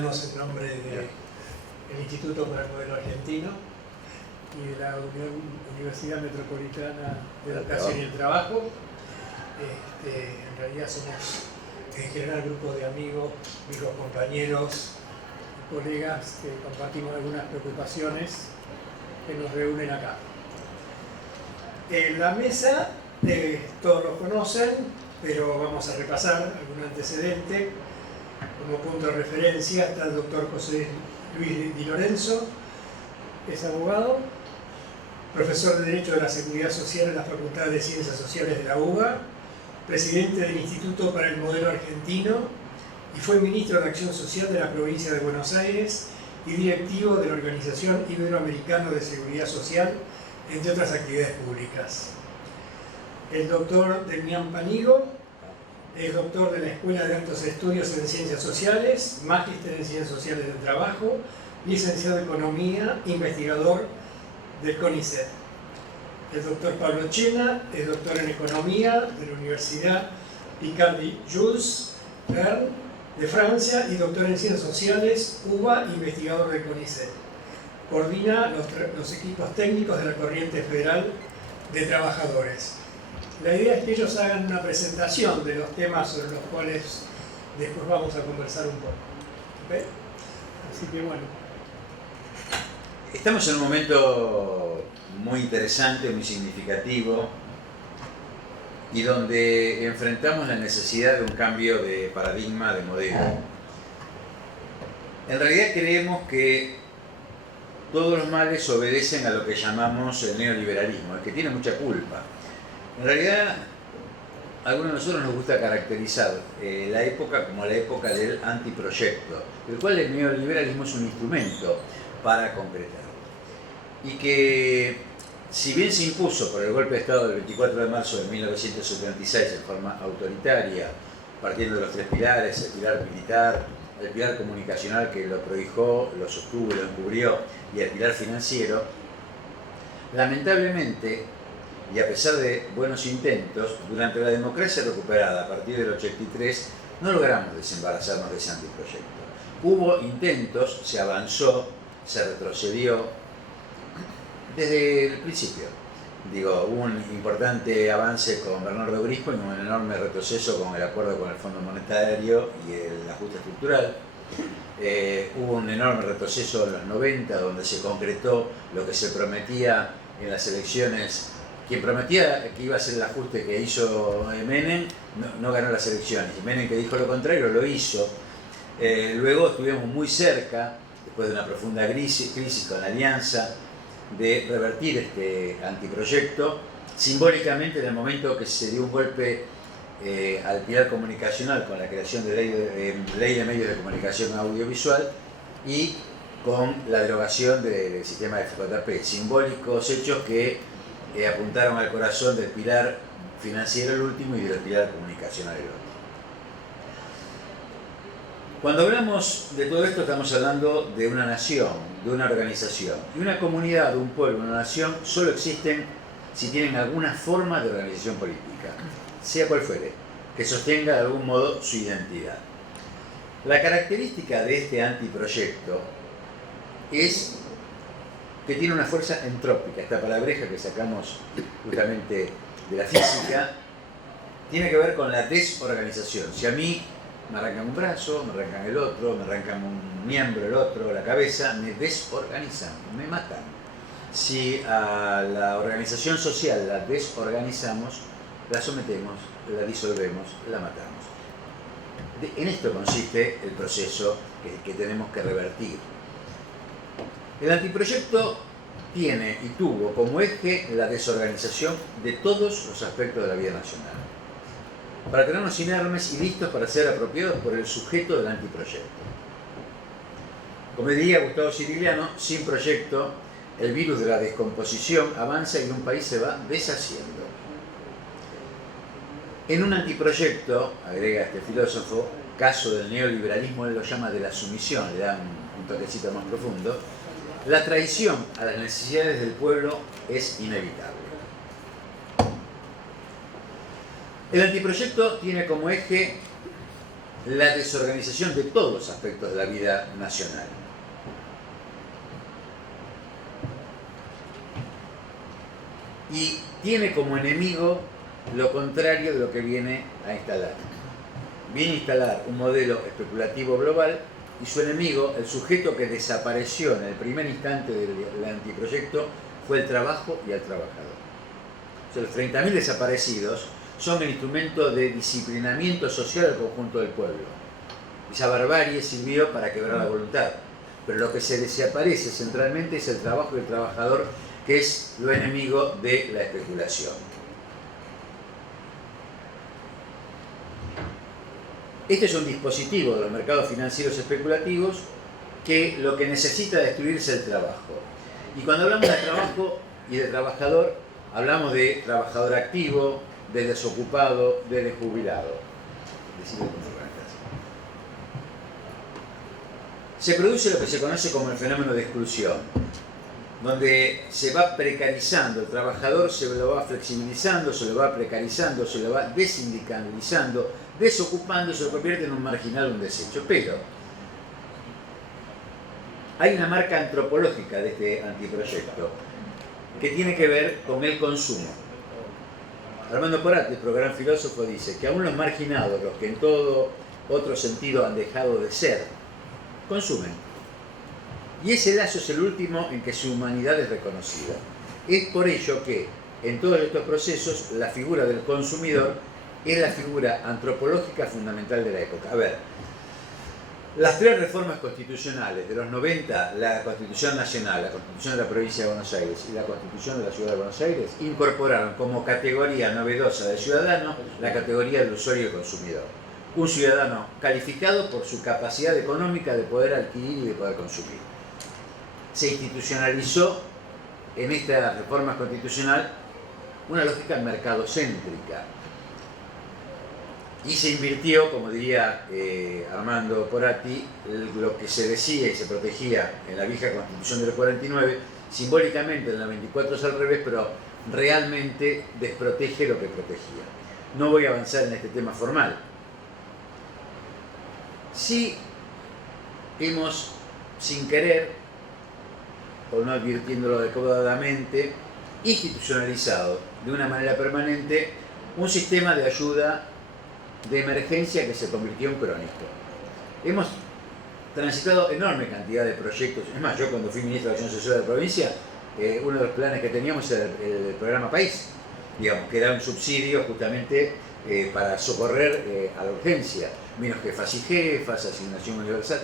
acompañarnos en nombre del Instituto para el Modelo Argentino y de la Universidad Metropolitana de Educación y el Trabajo. En realidad somos en general grupo de amigos, compañeros, colegas que compartimos algunas preocupaciones que nos reúnen acá. En la mesa, todos lo conocen, pero vamos a repasar algún antecedente. Como punto de referencia está el doctor José Luis Di Lorenzo, es abogado, profesor de Derecho de la Seguridad Social en la Facultad de Ciencias Sociales de la UBA, presidente del Instituto para el Modelo Argentino y fue ministro de Acción Social de la provincia de Buenos Aires y directivo de la Organización Iberoamericana de Seguridad Social, entre otras actividades públicas. El doctor Demián Panigo es doctor de la Escuela de Altos Estudios en Ciencias Sociales, magíster en Ciencias Sociales del Trabajo, licenciado en Economía, investigador del CONICET. El doctor Pablo Chena es doctor en Economía de la Universidad Picardie-Jules Verne de Francia y doctor en Ciencias Sociales, UBA, investigador del CONICET. Coordina los equipos técnicos de la Corriente Federal de Trabajadores. La idea es que ellos hagan una presentación de los temas sobre los cuales después vamos a conversar un poco. ¿Okay? Así que bueno. Estamos en un momento muy interesante, muy significativo y donde enfrentamos la necesidad de un cambio de paradigma, de modelo. En realidad creemos que todos los males obedecen a lo que llamamos el neoliberalismo, el que tiene mucha culpa. En realidad, a algunos de nosotros nos gusta caracterizar la época como la época del antiproyecto, del cual el neoliberalismo es un instrumento para concretar. Y que, si bien se impuso por el golpe de Estado del 24 de marzo de 1976 en forma autoritaria, partiendo de los tres pilares, el pilar militar, el pilar comunicacional que lo prohijó, lo sostuvo, lo encubrió, y el pilar financiero, lamentablemente, y a pesar de buenos intentos, durante la democracia recuperada a partir del 83, no logramos desembarazarnos de ese antiproyecto. Hubo intentos, se avanzó, se retrocedió desde el principio. Hubo un importante avance con Bernardo Grispo y un enorme retroceso con el acuerdo con el Fondo Monetario y el ajuste estructural. Hubo un enorme retroceso en los 90, donde se concretó lo que se prometía en las elecciones. Quien prometía que iba a ser el ajuste que hizo Menem no ganó las elecciones, y Menem, que dijo lo contrario, lo hizo. Luego estuvimos muy cerca, después de una profunda crisis con la Alianza, de revertir este antiproyecto, simbólicamente en el momento que se dio un golpe al pilar comunicacional con la creación de ley de medios de comunicación audiovisual y con la derogación del sistema de FJP, simbólicos hechos que apuntaron al corazón del pilar financiero el último y del pilar comunicacional el otro. Cuando hablamos de todo esto estamos hablando de una nación, de una organización. Y una comunidad, un pueblo, una nación, solo existen si tienen alguna forma de organización política, sea cual fuere, que sostenga de algún modo su identidad. La característica de este antiproyecto es que tiene una fuerza entrópica. Esta palabreja que sacamos justamente de la física tiene que ver con la desorganización. Si a mí me arrancan un brazo, me arrancan el otro, me arrancan un miembro, el otro, la cabeza, me desorganizan, me matan. Si a la organización social la desorganizamos, la sometemos, la disolvemos, la matamos. En esto consiste el proceso que tenemos que revertir. El antiproyecto tiene y tuvo como eje la desorganización de todos los aspectos de la vida nacional, para tenernos inermes y listos para ser apropiados por el sujeto del antiproyecto. Como diría Gustavo Sirigliano, sin proyecto, el virus de la descomposición avanza y un país se va deshaciendo. En un antiproyecto, agrega este filósofo, caso del neoliberalismo, él lo llama de la sumisión, le da un toquecito más profundo, la traición a las necesidades del pueblo es inevitable. El antiproyecto tiene como eje la desorganización de todos los aspectos de la vida nacional. Y tiene como enemigo lo contrario de lo que viene a instalar. Viene a instalar un modelo especulativo global y su enemigo, el sujeto que desapareció en el primer instante del antiproyecto, fue el trabajo y el trabajador. O sea, los 30.000 desaparecidos son el instrumento de disciplinamiento social al conjunto del pueblo. Esa barbarie sirvió para quebrar la voluntad, pero lo que se desaparece centralmente es el trabajo y el trabajador, que es lo enemigo de la especulación. Este es un dispositivo de los mercados financieros especulativos que lo que necesita destruir es el trabajo. Y cuando hablamos de trabajo y de trabajador, hablamos de trabajador activo, de desocupado, de desjubilado. Se produce lo que se conoce como el fenómeno de exclusión, donde se va precarizando el trabajador, se lo va flexibilizando, se lo va precarizando, se lo va desindicalizando, desocupando, se lo convierte en un marginal, un desecho. Pero hay una marca antropológica de este antiproyecto que tiene que ver con el consumo. Armando Porati, otro gran filósofo, dice que aún los marginados, los que en todo otro sentido han dejado de ser, consumen. Y ese lazo es el último en que su humanidad es reconocida. Es por ello que en todos estos procesos la figura del consumidor es la figura antropológica fundamental de la época. A ver, las tres reformas constitucionales de los 90, la Constitución Nacional, la Constitución de la Provincia de Buenos Aires y la Constitución de la Ciudad de Buenos Aires, incorporaron como categoría novedosa de ciudadano la categoría del usuario y consumidor. Un ciudadano calificado por su capacidad económica de poder adquirir y de poder consumir. Se institucionalizó en esta reforma constitucional una lógica mercadocéntrica y se invirtió, como diría Armando Porati, lo que se decía y se protegía en la vieja Constitución del 49, simbólicamente en la 24 es al revés, pero realmente desprotege lo que protegía. No voy a avanzar en este tema formal. Sí hemos, sin querer, o no advirtiéndolo adecuadamente, institucionalizado de una manera permanente un sistema de ayuda de emergencia que se convirtió en crónico. Hemos transitado enorme cantidad de proyectos. Es más, yo cuando fui ministro de Acción Social de la provincia, uno de los planes que teníamos era el programa País, digamos, que era un subsidio justamente para socorrer a la urgencia. Menos jefas y jefas, asignación universal,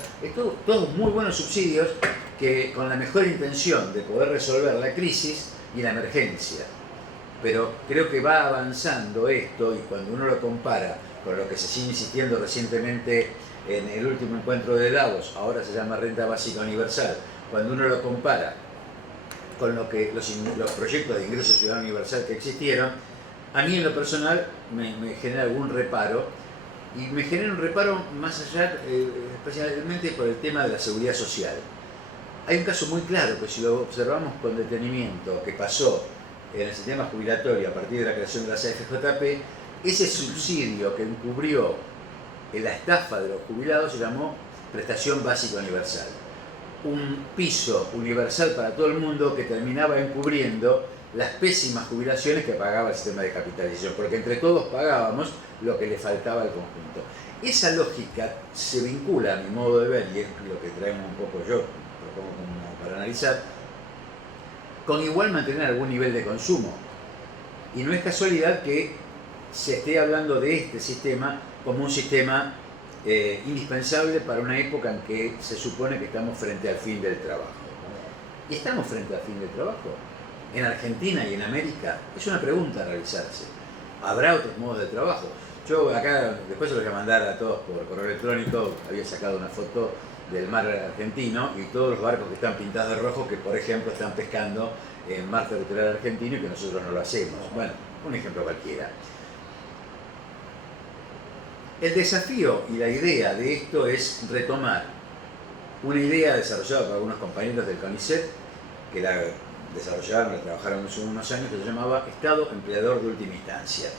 todos muy buenos subsidios que con la mejor intención de poder resolver la crisis y la emergencia. Pero creo que va avanzando esto y cuando uno lo compara con lo que se sigue insistiendo recientemente en el último encuentro de Davos, ahora se llama Renta Básica Universal, cuando uno lo compara con lo que los proyectos de ingreso ciudadano universal que existieron, a mí en lo personal me genera algún reparo. Y me genera un reparo más allá, especialmente por el tema de la seguridad social. Hay un caso muy claro que si lo observamos con detenimiento, que pasó en el sistema jubilatorio a partir de la creación de la CFJP, ese subsidio que encubrió la estafa de los jubilados se llamó Prestación Básica Universal. Un piso universal para todo el mundo que terminaba encubriendo las pésimas jubilaciones que pagaba el sistema de capitalización, porque entre todos pagábamos lo que le faltaba al conjunto. Esa lógica se vincula, a mi modo de ver, y es lo que traemos un poco yo, propongo como para analizar, con igual mantener algún nivel de consumo. Y no es casualidad que se esté hablando de este sistema como un sistema indispensable para una época en que se supone que estamos frente al fin del trabajo. ¿Y estamos frente al fin del trabajo? En Argentina y en América es una pregunta a realizarse. ¿Habrá otros modos de trabajo? Yo acá, después se lo voy a mandar a todos por correo electrónico, había sacado una foto del mar argentino y todos los barcos que están pintados de rojo que, por ejemplo, están pescando en mar territorial argentino y que nosotros no lo hacemos. Bueno, un ejemplo cualquiera. El desafío y la idea de esto es retomar una idea desarrollada por algunos compañeros del CONICET, que la desarrollaron, la trabajaron hace unos años, que se llamaba Estado Empleador de Última Instancia.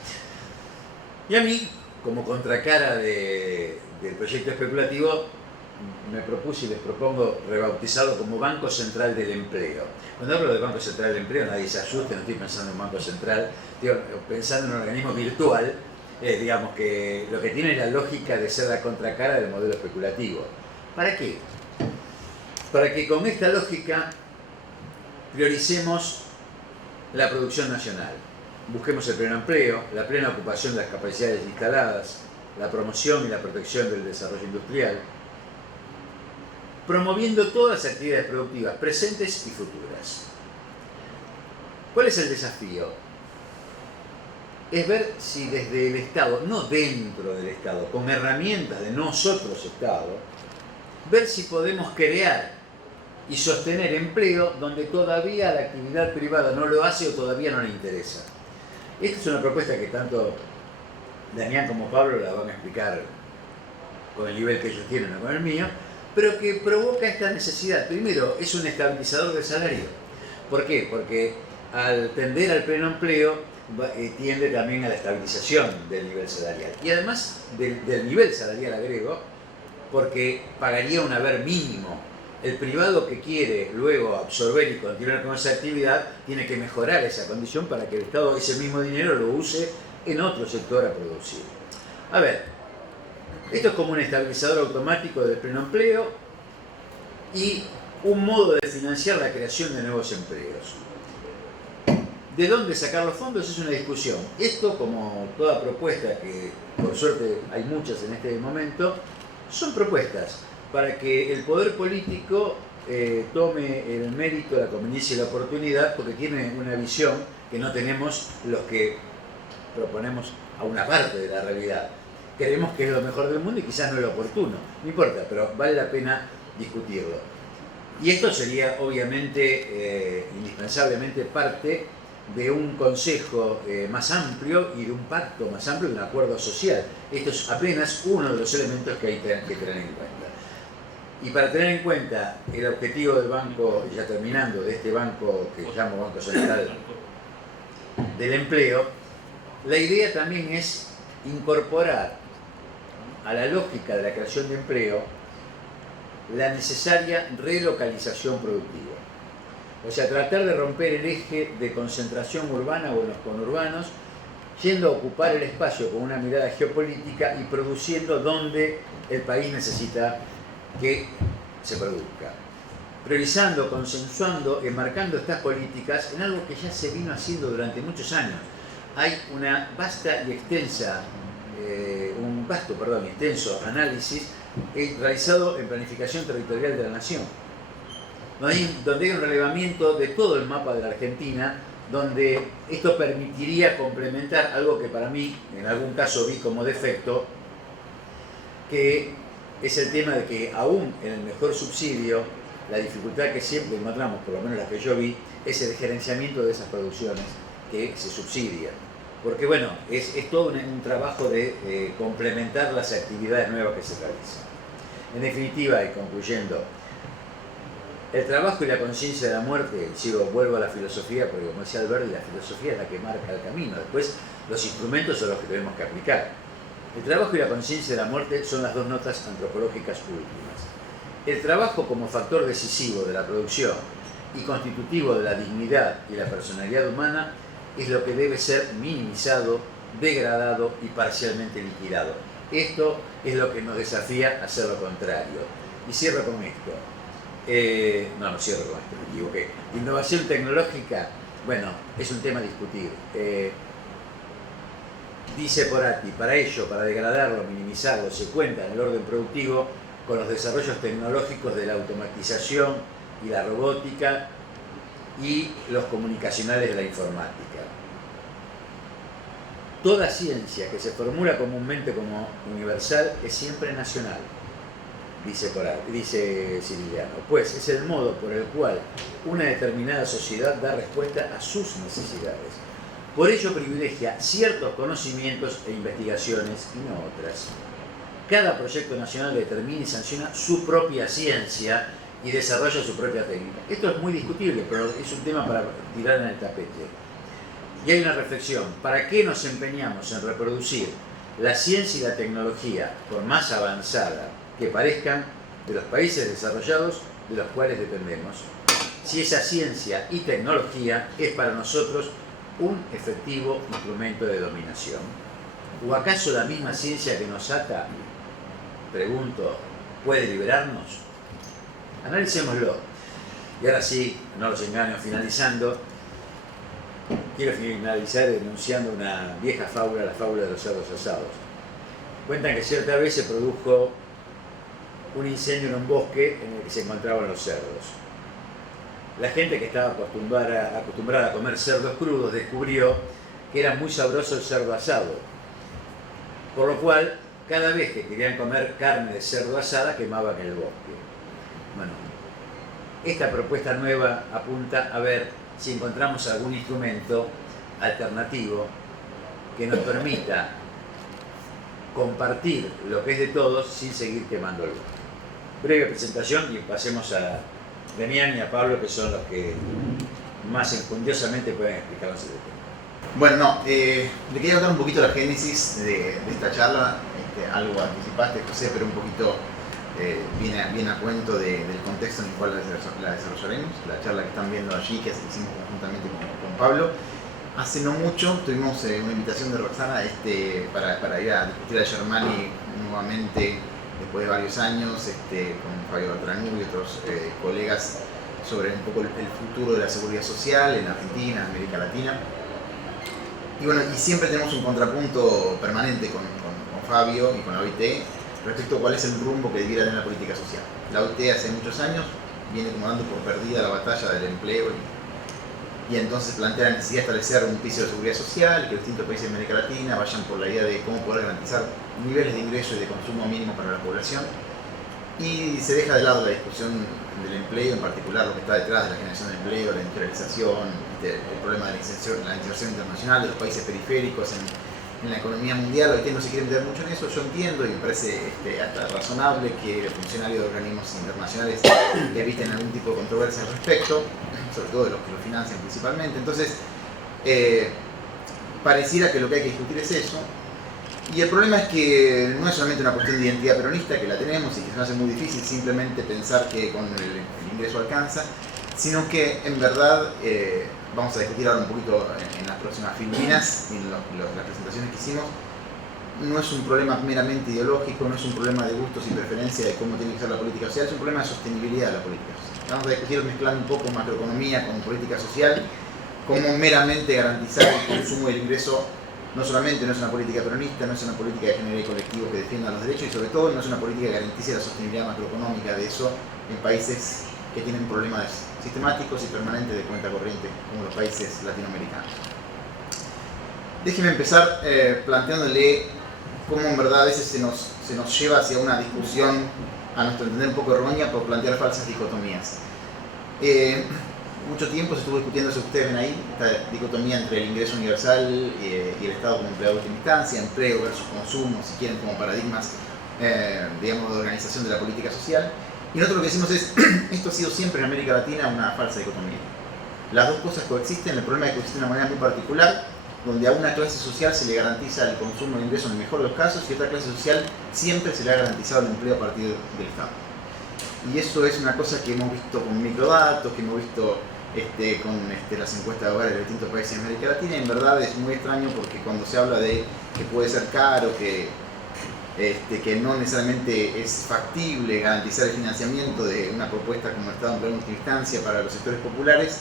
Y a mí como contracara del proyecto especulativo, me propuse y les propongo rebautizarlo como Banco Central del Empleo. Cuando hablo de Banco Central del Empleo, nadie se asuste, no estoy pensando en un banco central, estoy pensando en un organismo virtual, digamos que lo que tiene la lógica de ser la contracara del modelo especulativo. ¿Para qué? Para que con esta lógica prioricemos la producción nacional. Busquemos el pleno empleo, la plena ocupación de las capacidades instaladas, la promoción y la protección del desarrollo industrial, promoviendo todas las actividades productivas presentes y futuras. ¿Cuál es el desafío? Es ver si desde el Estado, no dentro del Estado, con herramientas de nosotros Estado, ver si podemos crear y sostener empleo donde todavía la actividad privada no lo hace o todavía no le interesa. Esta es una propuesta que tanto Damián como Pablo la van a explicar con el nivel que ellos tienen o con el mío, pero que provoca esta necesidad. Primero, es un estabilizador del salario. ¿Por qué? Porque al tender al pleno empleo tiende también a la estabilización del nivel salarial. Y además del nivel salarial agrego, porque pagaría un haber mínimo. El privado que quiere luego absorber y continuar con esa actividad tiene que mejorar esa condición para que el Estado ese mismo dinero lo use en otro sector a producir. A ver, esto es como un estabilizador automático del pleno empleo y un modo de financiar la creación de nuevos empleos. ¿De dónde sacar los fondos? Es una discusión. Esto, como toda propuesta, que por suerte hay muchas en este momento, son propuestas para que el poder político tome el mérito, la conveniencia y la oportunidad, porque tiene una visión que no tenemos los que proponemos a una parte de la realidad. Creemos que es lo mejor del mundo y quizás no es lo oportuno, no importa, pero vale la pena discutirlo. Y esto sería obviamente, indispensablemente parte de un consejo más amplio y de un pacto más amplio, de un acuerdo social. Esto es apenas uno de los elementos que hay que tener en cuenta. Y para tener en cuenta el objetivo del banco, ya terminando, de este banco que llamo Banco Central del Empleo, la idea también es incorporar a la lógica de la creación de empleo la necesaria relocalización productiva. O sea, tratar de romper el eje de concentración urbana o en los conurbanos, yendo a ocupar el espacio con una mirada geopolítica y produciendo donde el país necesita que se produzca. Priorizando, consensuando, enmarcando estas políticas en algo que ya se vino haciendo durante muchos años. Hay una vasta y extensa, extenso análisis realizado en planificación territorial de la nación, donde hay un relevamiento de todo el mapa de la Argentina, donde esto permitiría complementar algo que para mí, en algún caso vi como defecto, que es el tema de que aún en el mejor subsidio, la dificultad que siempre encontramos, por lo menos la que yo vi, es el gerenciamiento de esas producciones que se subsidian. Porque bueno, es todo un trabajo de complementar las actividades nuevas que se realizan. En definitiva, y concluyendo, el trabajo y la conciencia de la muerte, vuelvo a la filosofía, porque como decía Alberti, la filosofía es la que marca el camino, después los instrumentos son los que tenemos que aplicar. El trabajo y la conciencia de la muerte son las dos notas antropológicas últimas. El trabajo como factor decisivo de la producción y constitutivo de la dignidad y la personalidad humana es lo que debe ser minimizado, degradado y parcialmente liquidado. Esto es lo que nos desafía a hacer lo contrario. Y cierro con esto. No cierro con esto, me equivoqué. Innovación tecnológica, bueno, es un tema a discutir. Dice Porati, para ello, para degradarlo, minimizarlo, se cuenta en el orden productivo con los desarrollos tecnológicos de la automatización y la robótica y los comunicacionales de la informática. Toda ciencia que se formula comúnmente como universal es siempre nacional, dice Cirigliano, pues es el modo por el cual una determinada sociedad da respuesta a sus necesidades. Por ello privilegia ciertos conocimientos e investigaciones y no otras. Cada proyecto nacional determina y sanciona su propia ciencia y desarrolla su propia técnica. Esto es muy discutible, pero es un tema para tirar en el tapete. Y hay una reflexión, ¿para qué nos empeñamos en reproducir la ciencia y la tecnología, por más avanzada que parezcan, de los países desarrollados de los cuales dependemos, si esa ciencia y tecnología es para nosotros un efectivo instrumento de dominación? ¿O acaso la misma ciencia que nos ata, pregunto, puede liberarnos? Analicémoslo. Y ahora sí, no los engaño, finalizando, quiero finalizar denunciando una vieja fábula, la fábula de los cerdos asados. Cuentan que cierta vez se produjo un incendio en un bosque en el que se encontraban los cerdos. La gente que estaba acostumbrada a comer cerdos crudos descubrió que era muy sabroso el cerdo asado, por lo cual cada vez que querían comer carne de cerdo asada quemaban el bosque. Bueno, esta propuesta nueva apunta a ver si encontramos algún instrumento alternativo que nos permita compartir lo que es de todos sin seguir quemando el bosque. Breve presentación y pasemos a Demián y a Pablo, que son los que más enjundiosamente pueden explicarnos el tema. Bueno, le quería contar un poquito la génesis de esta charla. Algo anticipaste, José, pero un poquito viene a cuento del contexto en el cual la desarrollaremos. La charla que están viendo allí, que hicimos conjuntamente con Pablo. Hace no mucho tuvimos una invitación de Roxana para ir a discutir a Germani nuevamente, después de varios años, con Fabio Bertranú y otros colegas, sobre un poco el futuro de la seguridad social en Argentina, en América Latina. Y bueno, y siempre tenemos un contrapunto permanente con Fabio y con la OIT respecto a cuál es el rumbo que debiera tener la política social. La OIT hace muchos años viene como dando por perdida la batalla del empleo y entonces plantea la necesidad de establecer un piso de seguridad social, que los distintos países de América Latina vayan por la idea de cómo poder garantizar niveles de ingreso y de consumo mínimo para la población, y se deja de lado la discusión del empleo, en particular lo que está detrás de la generación de empleo, la industrialización, el problema de la inserción internacional de los países periféricos en la economía mundial. Hoy no se quiere meter mucho en eso, yo entiendo y me parece hasta razonable que funcionarios de organismos internacionales eviten algún tipo de controversia al respecto, sobre todo de los que lo financian principalmente. Entonces, pareciera que lo que hay que discutir es eso. Y el problema es que no es solamente una cuestión de identidad peronista, que la tenemos y que se nos hace muy difícil simplemente pensar que con el ingreso alcanza, sino que en verdad vamos a discutir ahora un poquito en las próximas Filipinas, en las presentaciones que hicimos. No es un problema meramente ideológico, no es un problema de gustos y preferencias de cómo tiene que ser la política social, es un problema de sostenibilidad de la política social. Vamos a discutir mezclando un poco macroeconomía con política social, cómo meramente garantizar el consumo y el ingreso. No solamente no es una política peronista, no es una política de género y colectivo que defienda los derechos, y sobre todo no es una política que garantice la sostenibilidad macroeconómica de eso en países que tienen problemas sistemáticos y permanentes de cuenta corriente, como los países latinoamericanos. Déjeme empezar planteándole cómo en verdad a veces se nos lleva hacia una discusión, a nuestro entender un poco errónea, por plantear falsas dicotomías. Mucho tiempo se estuvo discutiendo eso que ustedes ven ahí, esta dicotomía entre el ingreso universal y el Estado como empleador de última instancia, empleo versus consumo, si quieren, como paradigmas digamos, de organización de la política social. Y nosotros lo que decimos es, esto ha sido siempre en América Latina una falsa dicotomía. Las dos cosas coexisten, el problema es que coexisten de una manera muy particular, donde a una clase social se le garantiza el consumo y el ingreso en el mejor de los casos, y a otra clase social siempre se le ha garantizado el empleo a partir del Estado. Y eso es una cosa que hemos visto con microdatos, que hemos visto con las encuestas de hogares de distintos países de América Latina, y en verdad es muy extraño porque cuando se habla de que puede ser caro, que no necesariamente es factible garantizar el financiamiento de una propuesta como el Estado en última instancia para los sectores populares,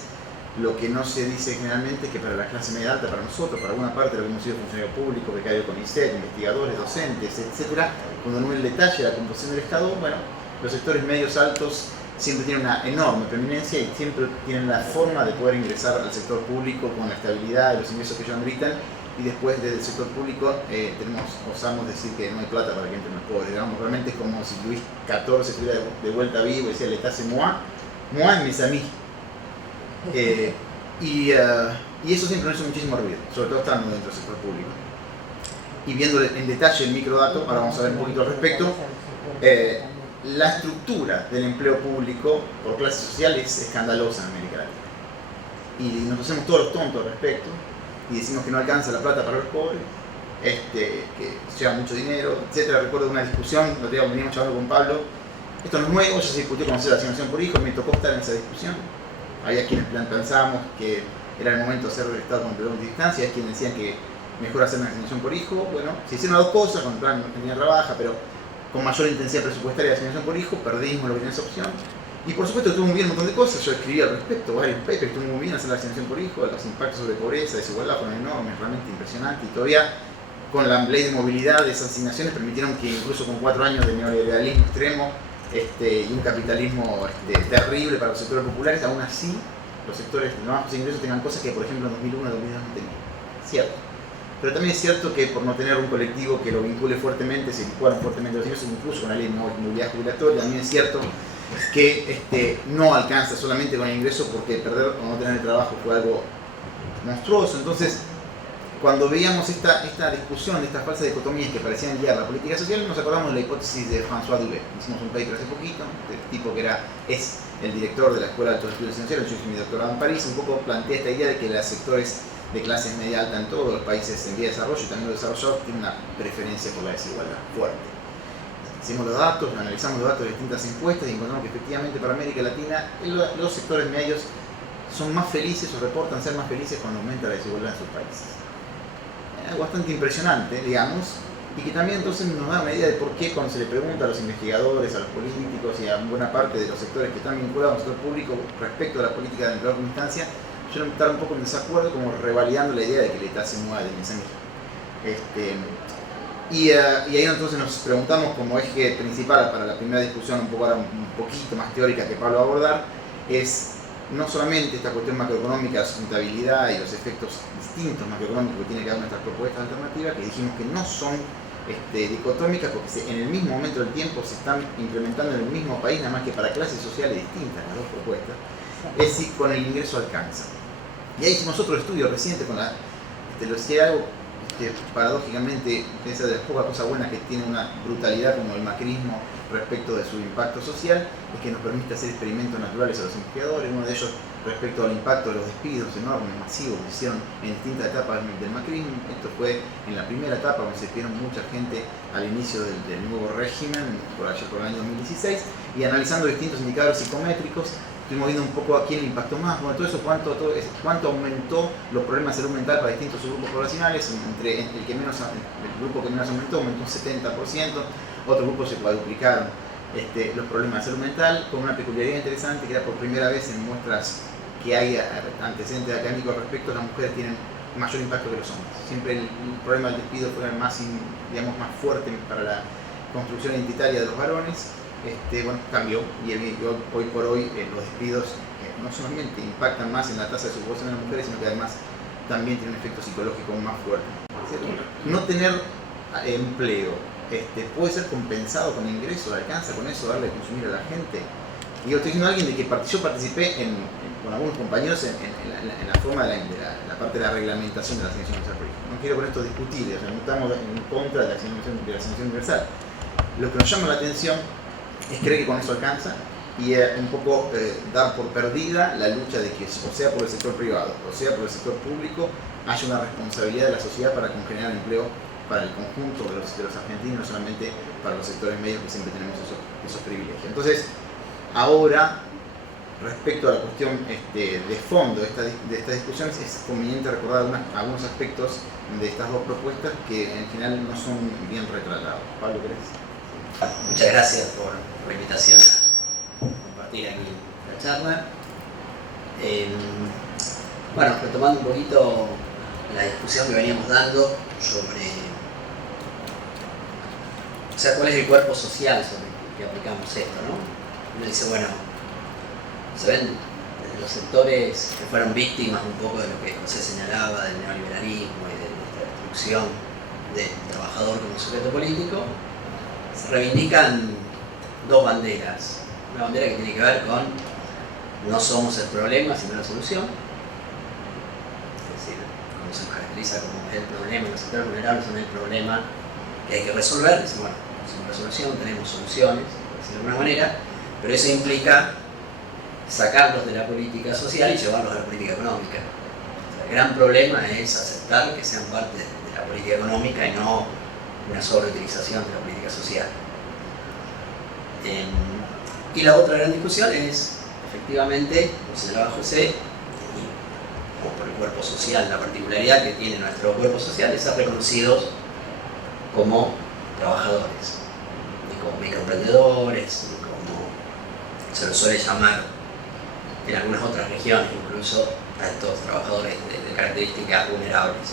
lo que no se dice generalmente es que para la clase media alta, para nosotros, para alguna parte de lo que hemos sido funcionarios públicos, becarios con ICET, investigadores, docentes, etc., cuando no en el detalle de la composición del Estado, bueno, los sectores medios altos siempre tienen una enorme preeminencia y siempre tienen la forma de poder ingresar al sector público con la estabilidad de los ingresos que ellos ameritan, y después desde el sector público osamos decir que no hay plata para que entren los pobres. Digamos, realmente es como si Luis XIV estuviera de vuelta vivo y decía, l'État c'est moi mes amis. Y eso siempre nos hizo muchísimo ruido, sobre todo estando dentro del sector público. Y viendo en detalle el microdato, ahora vamos a ver un poquito al respecto, la estructura del empleo público por clase social es escandalosa en América Latina. Y nos hacemos todos los tontos al respecto y decimos que no alcanza la plata para los pobres, que lleva mucho dinero, etcétera. Recuerdo una discusión, lo veníamos hablando con Pablo, esto no es nuevo, ya se discutió con la asignación por hijo, me tocó estar en esa discusión. Había quienes pensábamos que era el momento de hacer el Estado con prevalencia de distancia, hay quienes decían que mejor hacer una asignación por hijo. Bueno, se hicieron las dos cosas, con el plan Argentina Trabaja, pero con mayor intensidad presupuestaria de asignación por hijo, perdimos lo que tenía esa opción. Y por supuesto estuvo muy bien un montón de cosas, yo escribí al respecto, varios papers, estuvo muy bien hacer la asignación por hijo, los impactos sobre pobreza, desigualdad fueron enormes, realmente impresionantes, y todavía con la ley de movilidad de esas asignaciones permitieron que incluso con 4 años de neoliberalismo extremo y un capitalismo terrible para los sectores populares, aún así los sectores de bajos ingresos tengan cosas que por ejemplo en 2001 2002 no tenían. Cierto. Pero también es cierto que por no tener un colectivo que lo vincule fuertemente, se vincularon fuertemente los ingresos, incluso con la ley de movilidad jubilatoria, también es cierto que no alcanza solamente con el ingreso, porque perder o no tener el trabajo fue algo monstruoso. Entonces, cuando veíamos esta discusión, estas falsas dicotomías que parecían guiar la política social, nos acordamos de la hipótesis de François Dubé. Hicimos un paper hace poquito, del tipo que es el director de la Escuela de Altos Estudios Financieros, yo hice mi doctorado en París, un poco plantea esta idea de que los sectores de clases media alta en todos los países en vía de desarrollo y también los desarrollados tienen una preferencia por la desigualdad fuerte. Hicimos los datos, analizamos los datos de distintas encuestas y encontramos que efectivamente para América Latina los sectores medios son más felices o reportan ser más felices cuando aumenta la desigualdad en sus países. Algo bastante impresionante, digamos, y que también entonces nos da una idea de por qué cuando se le pregunta a los investigadores, a los políticos y a buena parte de los sectores que están vinculados al sector público respecto a la política de empleo de instancia, suelen estar un poco en desacuerdo, como revalidando la idea de que el Estado se mueva de mensaje. Y ahí entonces nos preguntamos como eje principal para la primera discusión, un poquito más teórica que Pablo va a abordar, es no solamente esta cuestión macroeconómica, la sustentabilidad y los efectos distintos macroeconómicos que tiene cada una de estas propuestas alternativas, que dijimos que no son dicotómicas porque en el mismo momento del tiempo se están implementando en el mismo país, nada más que para clases sociales distintas las dos propuestas, es si con el ingreso alcanza. Y ahí hicimos otro estudio reciente con lo decía algo paradójicamente, esa de las pocas cosas buenas que tiene una brutalidad como el macrismo respecto de su impacto social, es que nos permite hacer experimentos naturales a los investigadores. Uno de ellos respecto al impacto de los despidos enormes, masivos, que se hicieron en distintas etapas del macrismo. Esto fue en la primera etapa, donde se despidieron mucha gente al inicio del nuevo régimen, por allá por el año 2016, y analizando distintos indicadores psicométricos, estuvimos viendo un poco a quién le impactó más, bueno, todo eso, cuánto aumentó los problemas de salud mental para distintos subgrupos poblacionales. Entre el grupo que menos aumentó un 70%, otros grupos se cuadruplicaron los problemas de salud mental, con una peculiaridad interesante que era por primera vez en muestras que hay antecedentes académicos respecto, las mujeres tienen mayor impacto que los hombres. Siempre el problema del despido fue más fuerte para la construcción identitaria de los varones. Cambió y hoy por hoy los despidos no solamente impactan más en la tasa de subrogación de las mujeres, sino que además también tienen un efecto psicológico más fuerte. No tener empleo puede ser compensado con ingresos, alcanza con eso darle a consumir a la gente. Y yo estoy diciendo a alguien de que yo participé con algunos compañeros en la forma de la parte de la reglamentación de la asignación universal por hijo. No quiero con esto discutir, no estamos en contra de la asignación universal. Lo que nos llama la atención es creer que con eso alcanza y un poco dar por perdida la lucha de que, o sea por el sector privado o sea por el sector público, haya una responsabilidad de la sociedad para generar empleo para el conjunto de los argentinos, no solamente para los sectores medios que siempre tenemos esos privilegios. Entonces, ahora, respecto a la cuestión de fondo de esta discusión, es conveniente recordar algunos aspectos de estas dos propuestas que en general no son bien retratados. Pablo, ¿querés? Muchas gracias por la invitación a compartir aquí la charla. Retomando un poquito la discusión que veníamos dando sobre cuál es el cuerpo social sobre el que aplicamos esto, ¿no? Uno dice, se ven desde los sectores que fueron víctimas un poco de lo que José señalaba del neoliberalismo y de esta destrucción del trabajador como sujeto político, se reivindican dos banderas. Una bandera que tiene que ver con no somos el problema, sino la solución. Es decir, como se caracteriza como el problema, los sectores vulnerables son el problema que hay que resolver. Dicen, somos la solución, tenemos soluciones, por decirlo de alguna manera, pero eso implica sacarlos de la política social y llevarlos a la política económica. El gran problema es aceptar que sean parte de la política económica y no una sobreutilización de la política social. Y la otra gran discusión es, efectivamente, como señalaba José, como por el cuerpo social, la particularidad que tiene nuestro cuerpo social es ser reconocidos como trabajadores, ni como microemprendedores, ni como se los suele llamar en algunas otras regiones, incluso a estos trabajadores de características vulnerables.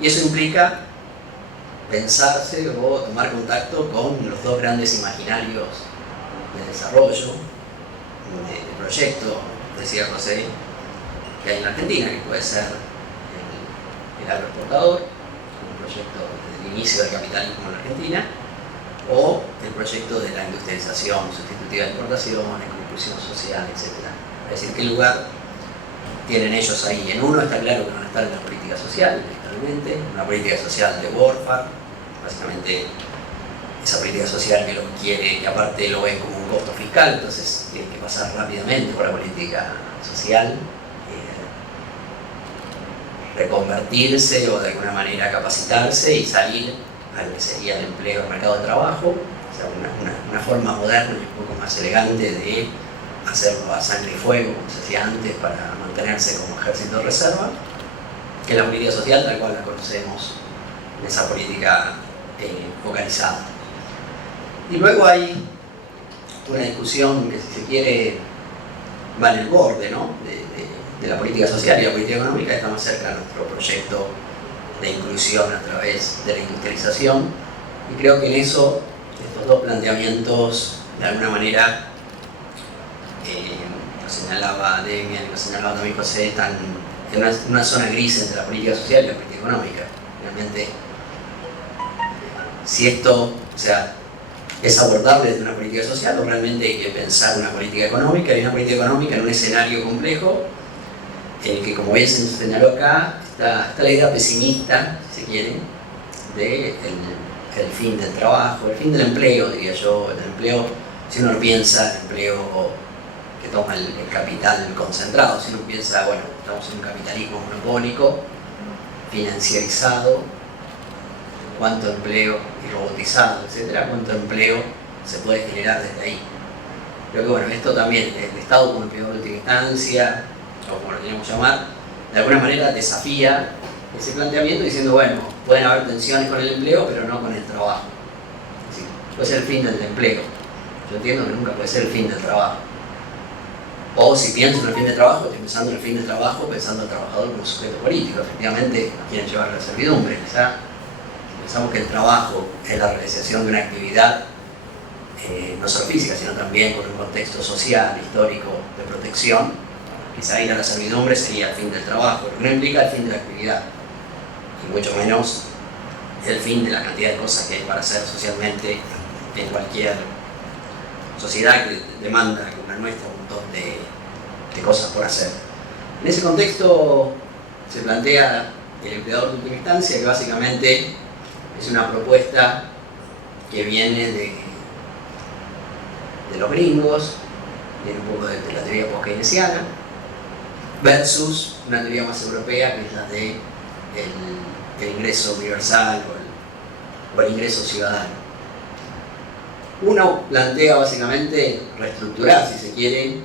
Y eso implica pensarse o tomar contacto con los dos grandes imaginarios de desarrollo, de proyecto, decía José, que hay en Argentina, que puede ser el agroexportador, un proyecto desde el inicio del capitalismo en Argentina, o el proyecto de la industrialización sustitutiva de exportaciones, con inclusión social, etc. Es decir, qué lugar tienen ellos ahí. En uno está claro que van a estar en la política social, literalmente, una política social de warfare, básicamente esa política social que lo quiere, que aparte lo ven como un costo fiscal, entonces tiene que pasar rápidamente por la política social, reconvertirse o de alguna manera capacitarse y salir a lo que sería el empleo, el mercado de trabajo, o sea, una forma moderna y un poco más elegante de hacerlo a sangre y fuego, como se hacía antes, para mantenerse como ejército de reserva, que es la política social tal cual la conocemos en esa política focalizada. Y luego hay una discusión que, si se quiere, va en el borde, ¿no?, de la política social y la política económica, está más cerca de nuestro proyecto de inclusión a través de la industrialización. Y creo que en eso, estos dos planteamientos, de alguna manera, lo señalaba Demian y lo señalaba también José, están en una zona gris entre la política social y la política económica. Realmente, si esto, o sea, es abordable desde una política social, o realmente hay que pensar una política económica, y una política económica en un escenario complejo, en el que, como bien se señaló acá, está la idea pesimista, si se quiere, de el fin del trabajo, el fin del empleo, diría yo. El empleo, si uno piensa el empleo que toma el capital concentrado, si uno piensa, bueno, estamos en un capitalismo monopólico, financiarizado, cuánto empleo, y robotizado, etcétera, cuánto empleo se puede generar desde ahí. Creo que, bueno, esto también, el Estado como empleador de última instancia, o como lo queremos llamar, de alguna manera desafía ese planteamiento diciendo, bueno, pueden haber tensiones con el empleo, pero no con el trabajo. Es decir, puede ser el fin del empleo. Yo entiendo que nunca puede ser el fin del trabajo. O si pienso en el fin del trabajo, estoy pensando en el fin del trabajo, pensando al trabajador como sujeto político. Efectivamente, quieren llevar a la servidumbre. Quizá pensamos que el trabajo es la realización de una actividad no solo física, sino también con un contexto social, histórico, de protección. Quizá ir a la servidumbre sería el fin del trabajo, lo que no implica el fin de la actividad, y mucho menos el fin de la cantidad de cosas que hay para hacer socialmente en cualquier sociedad que demanda, como la nuestra, un montón de cosas por hacer. En ese contexto se plantea el empleador de última instancia, que básicamente es una propuesta que viene de los gringos, viene un poco de la teoría post-keynesiana, versus una teoría más europea, que es la de el ingreso universal o el ingreso ciudadano. Uno plantea básicamente reestructurar, si se quiere,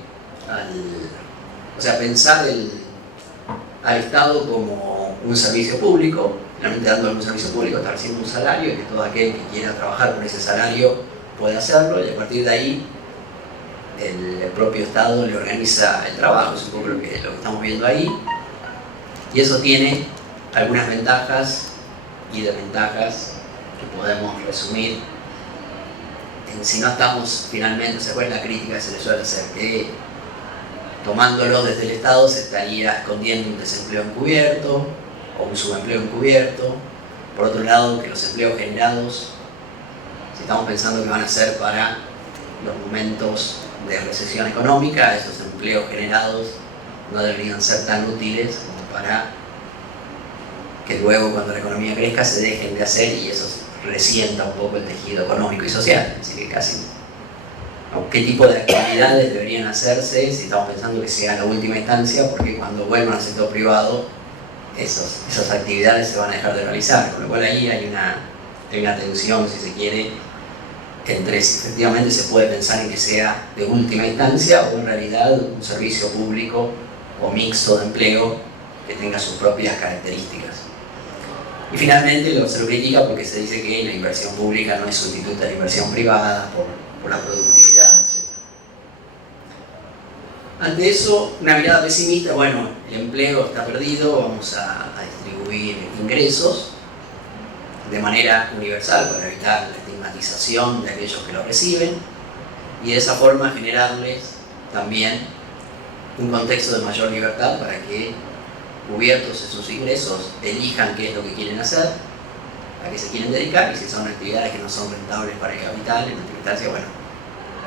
o sea, pensar al Estado como un servicio público, realmente dando un servicio público, estableciendo un salario, y que todo aquel que quiera trabajar con ese salario puede hacerlo, y a partir de ahí el propio Estado le organiza el trabajo. Es un poco lo que estamos viendo ahí, y eso tiene algunas ventajas y desventajas que podemos resumir en si no estamos finalmente, ¿se acuerdan la crítica que se le suele hacer? Que tomándolo desde el Estado se estaría escondiendo un desempleo encubierto o un subempleo encubierto. Por otro lado, que los empleos generados, si estamos pensando que van a ser para los momentos de recesión económica, esos empleos generados no deberían ser tan útiles como para que luego, cuando la economía crezca, se dejen de hacer, y eso resienta un poco el tejido económico y social. Así que casi, ¿qué tipo de actividades deberían hacerse si estamos pensando que sea la última instancia? Porque cuando vuelvan al sector privado esas actividades se van a dejar de realizar, con lo cual ahí hay una tensión, si se quiere, entre si efectivamente se puede pensar en que sea de última instancia o en realidad un servicio público o mixto de empleo que tenga sus propias características. Y finalmente se lo critica porque se dice que la inversión pública no es sustituta de la inversión privada por la productividad, etc. Ante eso, una mirada pesimista, bueno, el empleo está perdido, vamos a distribuir ingresos de manera universal para evitar la estigmatización de aquellos que lo reciben y de esa forma generarles también un contexto de mayor libertad para que, cubiertos esos ingresos, elijan qué es lo que quieren hacer, a qué se quieren dedicar, y si son actividades que no son rentables para el capital, en última instancia, bueno,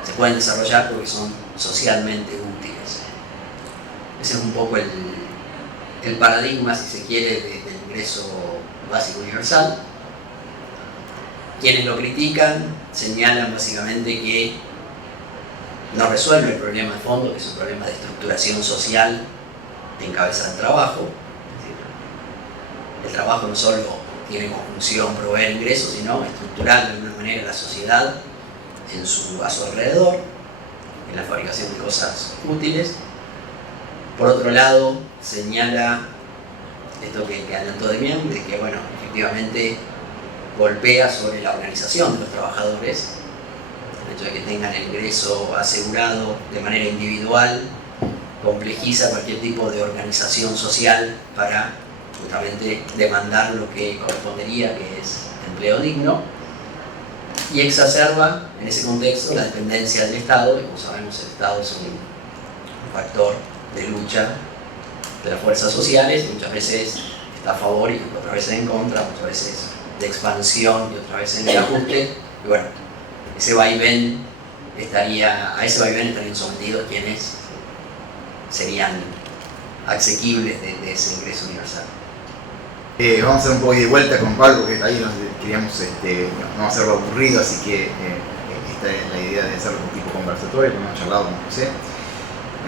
se pueden desarrollar porque son socialmente útiles. Ese es un poco el paradigma, si se quiere, del ingreso básico universal. Quienes lo critican señalan básicamente que no resuelve el problema de fondo, que es un problema de estructuración social en cabeza del trabajo. Es decir, el trabajo no solo tiene como función proveer ingresos, sino estructurar de alguna manera la sociedad a su alrededor, en la fabricación de cosas útiles. Por otro lado, señala esto que adelantó Demián, de que, bueno, efectivamente golpea sobre la organización de los trabajadores, el hecho de que tengan el ingreso asegurado de manera individual complejiza cualquier tipo de organización social para justamente demandar lo que correspondería, que es empleo digno, y exacerba en ese contexto la dependencia del Estado, y como sabemos el Estado es un factor de lucha de las fuerzas sociales, y muchas veces está a favor y otras veces en contra, muchas veces de expansión y otras veces de ajuste, y bueno, a ese vaivén estarían sometidos quienes serían asequibles de ese ingreso universal. Vamos a hacer un poco de vuelta con Pablo, porque ahí queríamos, no hacerlo aburrido, así que esta es la idea de hacerlo un tipo conversatorio, como hemos charlado con José.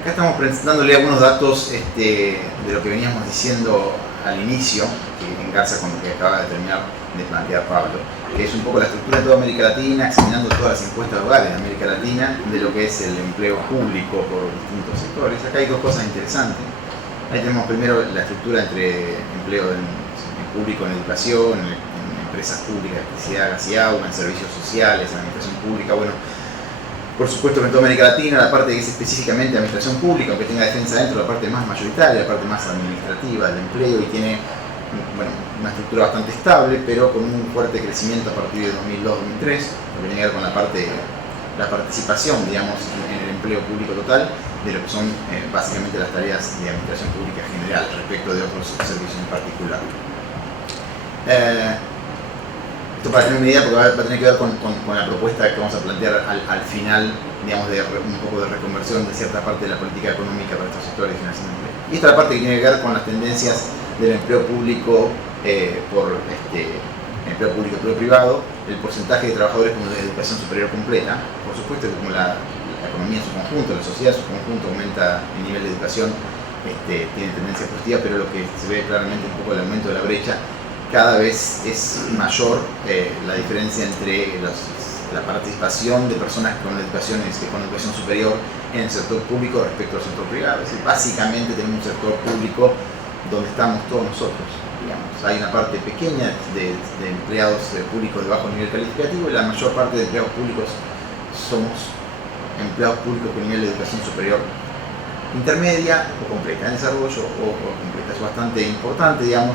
Acá estamos presentándole algunos datos de lo que veníamos diciendo al inicio, que engarza con lo que acaba de terminar de plantear Pablo, que es un poco la estructura de toda América Latina, examinando todas las encuestas de hogares de América Latina, de lo que es el empleo público por distintos sectores. Acá hay dos cosas interesantes. Ahí tenemos primero la estructura entre empleo público en educación, en empresas públicas, electricidad, gas y agua, en servicios sociales, en administración pública. Bueno, por supuesto que en toda América Latina la parte que es específicamente administración pública, aunque tenga defensa dentro, la parte más mayoritaria, la parte más administrativa del empleo, y tiene una estructura bastante estable, pero con un fuerte crecimiento a partir de 2002-2003, lo que tiene que ver con la participación, digamos, en el empleo público total, de lo que son básicamente las tareas de administración pública general respecto de otros servicios en particular. Esto para tener una idea, porque va a tener que ver con la propuesta que vamos a plantear al final, digamos, de un poco de reconversión de cierta parte de la política económica para estos sectores de generación de empleo. Y esta es la parte que tiene que ver con las tendencias del empleo público empleo público privado, el porcentaje de trabajadores con educación superior completa. Por supuesto que como la economía en su conjunto, la sociedad en su conjunto aumenta el nivel de educación, tiene tendencia positiva, pero lo que se ve claramente un poco el aumento de la brecha. Cada vez es mayor la diferencia entre la participación de personas con educación superior en el sector público respecto al sector privado. Es decir, básicamente tenemos un sector público donde estamos todos nosotros, digamos. Hay una parte pequeña de empleados públicos de bajo nivel calificativo, y la mayor parte de empleados públicos somos empleados públicos con nivel de educación superior intermedia o completa, en desarrollo o completa. Es bastante importante, digamos.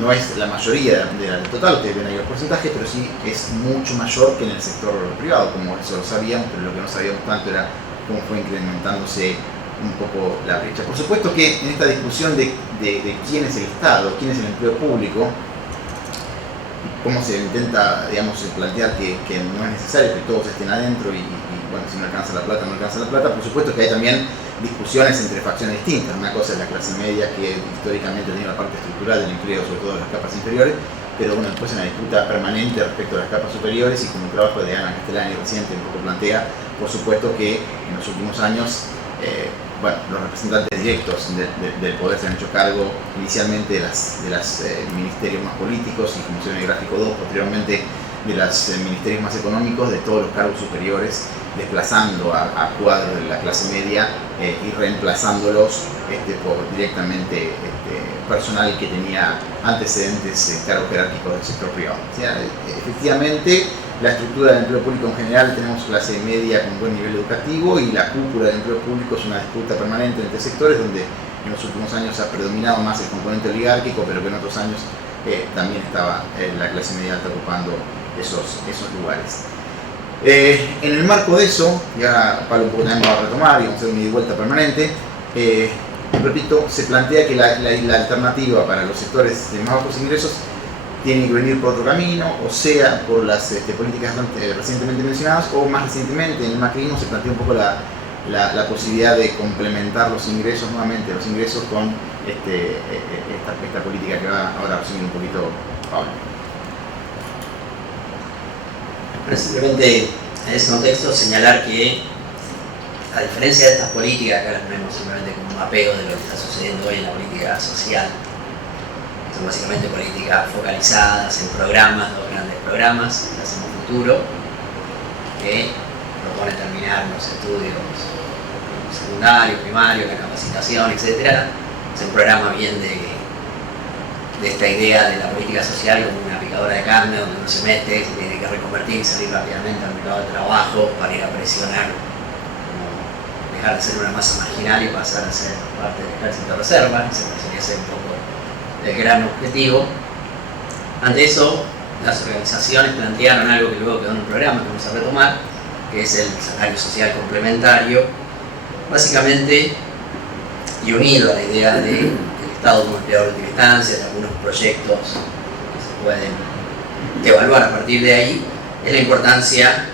No es la mayoría del total, ustedes ven ahí los porcentajes, pero sí es mucho mayor que en el sector privado, como eso lo sabíamos, pero lo que no sabíamos tanto era cómo fue incrementándose un poco la brecha. Por supuesto que en esta discusión de quién es el Estado, quién es el empleo público, cómo se intenta, digamos, plantear que no es necesario que todos estén adentro y bueno, si no alcanza la plata, no alcanza la plata. Por supuesto que hay también discusiones entre facciones distintas. Una cosa es la clase media, que históricamente ha tenido la parte estructural del empleo, sobre todo en las capas inferiores, pero bueno, después en la disputa permanente respecto a las capas superiores, y como el trabajo de Ana Castellani reciente un poco plantea, por supuesto que en los últimos años bueno, los representantes directos del poder se han hecho cargo inicialmente de los ministerios más políticos y, como se ve en el gráfico 2, posteriormente de los ministerios más económicos, de todos los cargos superiores, desplazando a cuadros de la clase media y reemplazándolos por directamente personal que tenía antecedentes en cargos jerárquicos del sector privado. O sea, efectivamente, la estructura del empleo público en general, tenemos clase media con buen nivel educativo, y la cúpula del empleo público es una disputa permanente entre sectores donde en los últimos años ha predominado más el componente oligárquico, pero que en otros años también estaba la clase media alta ocupando esos lugares. En el marco de eso, ya Pablo un poco también va a retomar y vamos a hacer una ida y vuelta permanente, repito, se plantea que la alternativa para los sectores de más bajos ingresos tiene que venir por otro camino, o sea, por las políticas recientemente mencionadas, o más recientemente en el macrismo se plantea un poco la posibilidad de complementar los ingresos nuevamente, los ingresos con esta política que va ahora a resumir un poquito Pablo. Simplemente en ese contexto señalar que, a diferencia de estas políticas, acá las vemos simplemente como un mapeo de lo que está sucediendo hoy en la política social, son básicamente políticas focalizadas en programas, dos grandes programas, que hacemos futuro, que propone terminar los estudios secundarios, primarios, la capacitación, etc. Es un programa bien de esta idea de la política social como una picadora de carne donde uno se mete, se tiene que reconvertir y salir rápidamente al mercado de trabajo para ir a presionar, como dejar de ser una masa marginal y pasar a ser parte del ejército de reserva. Ese parecería ser un poco el gran objetivo. Ante eso, las organizaciones plantearon algo que luego quedó en un programa que vamos a retomar, que es el salario social complementario, básicamente, y unido a la idea del Estado como empleador de última instancia, de algunos proyectos que se pueden evaluar a partir de ahí, es la importancia,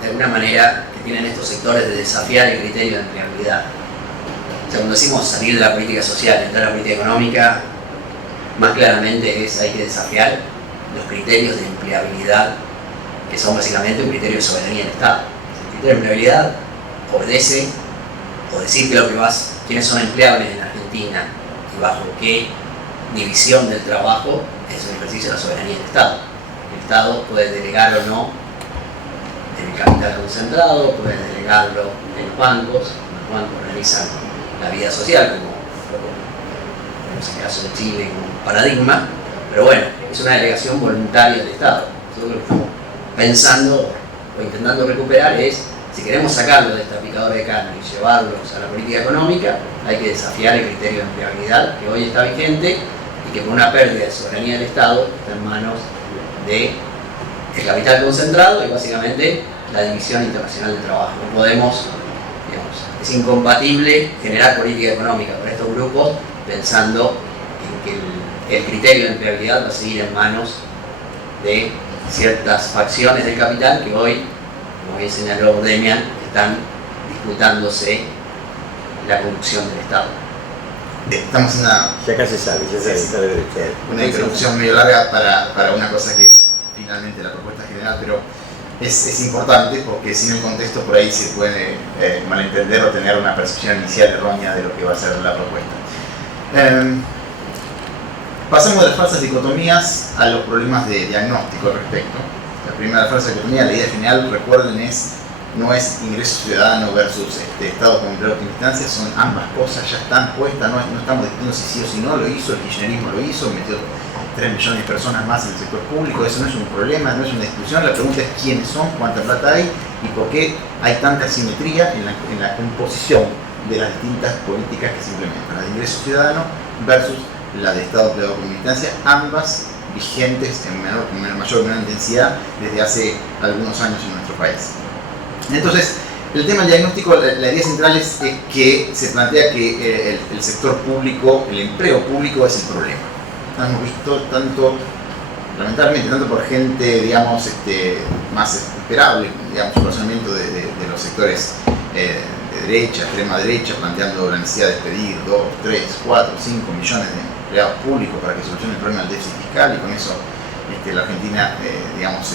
de alguna manera, que tienen estos sectores de desafiar el criterio de empleabilidad. O sea, cuando decimos salir de la política social y entrar a la política económica, más claramente hay que desafiar los criterios de empleabilidad, que son básicamente un criterio de soberanía del Estado. El criterio de empleabilidad obedece, o decir quiénes son empleables en Argentina y bajo qué división del trabajo, es un ejercicio de la soberanía del Estado. El Estado puede delegar o no en el capital concentrado, puede delegarlo en los bancos realizan la vida social, como en el caso de Chile, como un paradigma, pero bueno, es una delegación voluntaria del Estado. Nosotros lo que estamos pensando o intentando recuperar es, si queremos sacarlos de esta picadora de carne y llevarlos a la política económica, hay que desafiar el criterio de empleabilidad que hoy está vigente y que por una pérdida de soberanía del Estado está en manos del capital concentrado y básicamente la división internacional del trabajo. No podemos, es incompatible generar política económica para estos grupos pensando en que el criterio de empleabilidad va a seguir en manos de ciertas facciones del capital que hoy, como bien señaló Demian, están disputándose la conducción del Estado. Estamos en Ya casi sabe, una introducción medio larga para una cosa que es finalmente la propuesta general, pero es importante porque sin el contexto por ahí se puede malentender o tener una percepción inicial errónea de lo que va a ser la propuesta. Pasamos de las falsas dicotomías a los problemas de diagnóstico al respecto. La primera falsa dicotomía, la idea general, recuerden, no es ingreso ciudadano versus Estado como empleador de última instancia, son ambas cosas, ya están puestas, no estamos discutiendo si sí o si no, lo hizo, el kirchnerismo lo hizo, metió 3 millones de personas más en el sector público, eso no es un problema, no es una discusión, la pregunta es quiénes son, cuánta plata hay y por qué hay tanta asimetría en la composición de las distintas políticas que se implementan, la de ingreso ciudadano versus la de Estado empleador como instancia, ambas vigentes en mayor o menor intensidad desde hace algunos años en nuestro país. Entonces, el tema del diagnóstico, la idea central es que se plantea que el sector público, el empleo público es el problema. Hemos visto lamentablemente, tanto por gente, digamos, más esperable, digamos, un razonamiento de los sectores de derecha, extrema derecha, planteando la necesidad de despedir 2, 3, 4, 5 millones de empleados públicos para que solucione el problema del déficit fiscal y con eso la Argentina, digamos,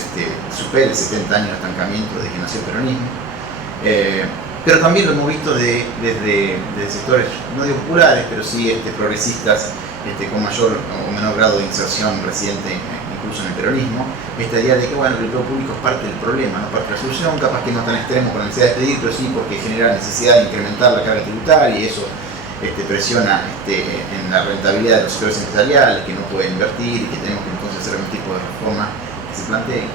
supere 70 años de estancamiento desde que nació el peronismo. pero también lo hemos visto desde sectores, no digo populares, pero sí progresistas con mayor o menor grado de inserción residente incluso en el peronismo, esta idea de que bueno, el empleo público es parte del problema, no parte de la solución, capaz que no tan extremo con la necesidad de pedir, pero sí porque genera necesidad de incrementar la carga tributaria y eso presiona en la rentabilidad de los sectores empresariales, que no pueden invertir y que tenemos que entonces hacer algún tipo de reforma que se plantee.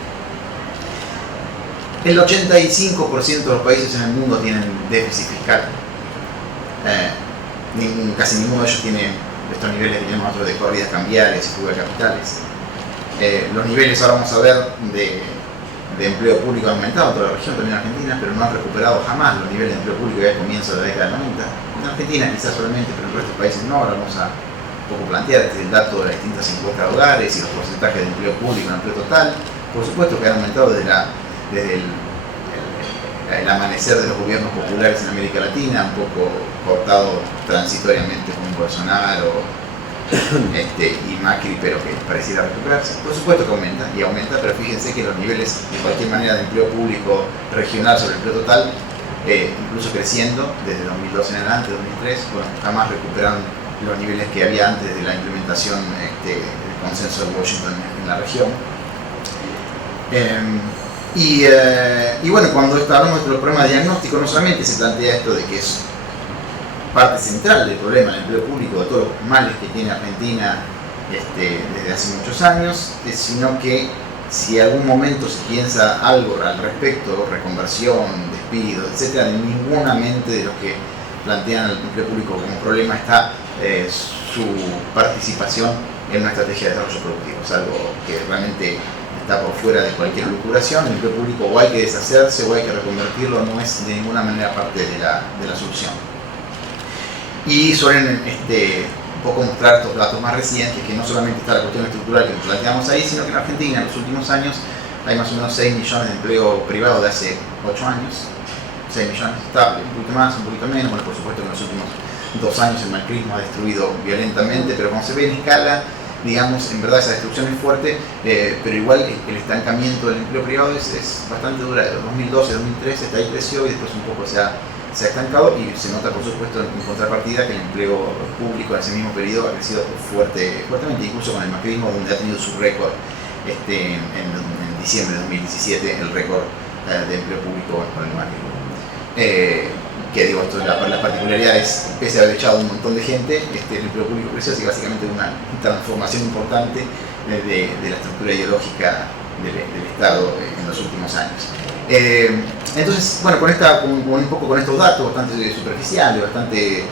El 85% de los países en el mundo tienen déficit fiscal. Casi ninguno de ellos tiene estos niveles que tenemos nosotros de corridas cambiarias y fuga de capitales. Los niveles, ahora vamos a ver, de empleo público han aumentado en toda la región, también en Argentina, pero no han recuperado jamás los niveles de empleo público que al comienzo de la década del 90. En Argentina quizás solamente, pero en el resto de países no. Ahora vamos a un poco plantear el dato de las distintas encuestas de hogares y los porcentajes de empleo público en empleo total. Por supuesto que han aumentado desde el amanecer de los gobiernos populares en América Latina, un poco cortado transitoriamente con Bolsonaro y Macri, pero que pareciera recuperarse. Por supuesto que aumenta, y aumenta, pero fíjense que los niveles de cualquier manera de empleo público regional sobre el empleo total, incluso creciendo desde 2002 en adelante, 2003, bueno, jamás recuperaron los niveles que había antes de la implementación del consenso de Washington en la región. Y bueno, cuando hablamos de los problemas de diagnóstico, no solamente se plantea esto de que es parte central del problema del empleo público, de todos los males que tiene Argentina desde hace muchos años, sino que si en algún momento se piensa algo al respecto, reconversión, despido, etc., en ninguna mente de los que plantean el empleo público como problema está su participación en una estrategia de desarrollo productivo. Es algo que realmente está por fuera de cualquier lucuración. El empleo público o hay que deshacerse o hay que reconvertirlo, no es de ninguna manera parte de la solución. Y suelen un poco mostrar estos datos más recientes, que no solamente está la cuestión estructural que planteamos ahí, sino que en Argentina en los últimos años hay más o menos 6 millones de empleo privado de hace 8 años, 6 millones estable, un poquito más, un poquito menos. Bueno, por supuesto que en los últimos 2 años el macrismo ha destruido violentamente, pero como se ve en escala, digamos, en verdad esa destrucción es fuerte, pero igual el estancamiento del empleo privado es bastante duradero. 2012, 2013 está ahí, creció y después un poco se ha estancado, y se nota por supuesto en contrapartida que el empleo público en ese mismo periodo ha crecido fuertemente, incluso con el macrismo, donde ha tenido su récord en diciembre de 2017, el récord de empleo público con el macrismo. Que digo, esto, la particularidad es, pese a haber echado un montón de gente, el empleo público creció, así básicamente una transformación importante de la estructura ideológica del Estado en los últimos años. Entonces, bueno, un poco con estos datos bastante superficiales, bastante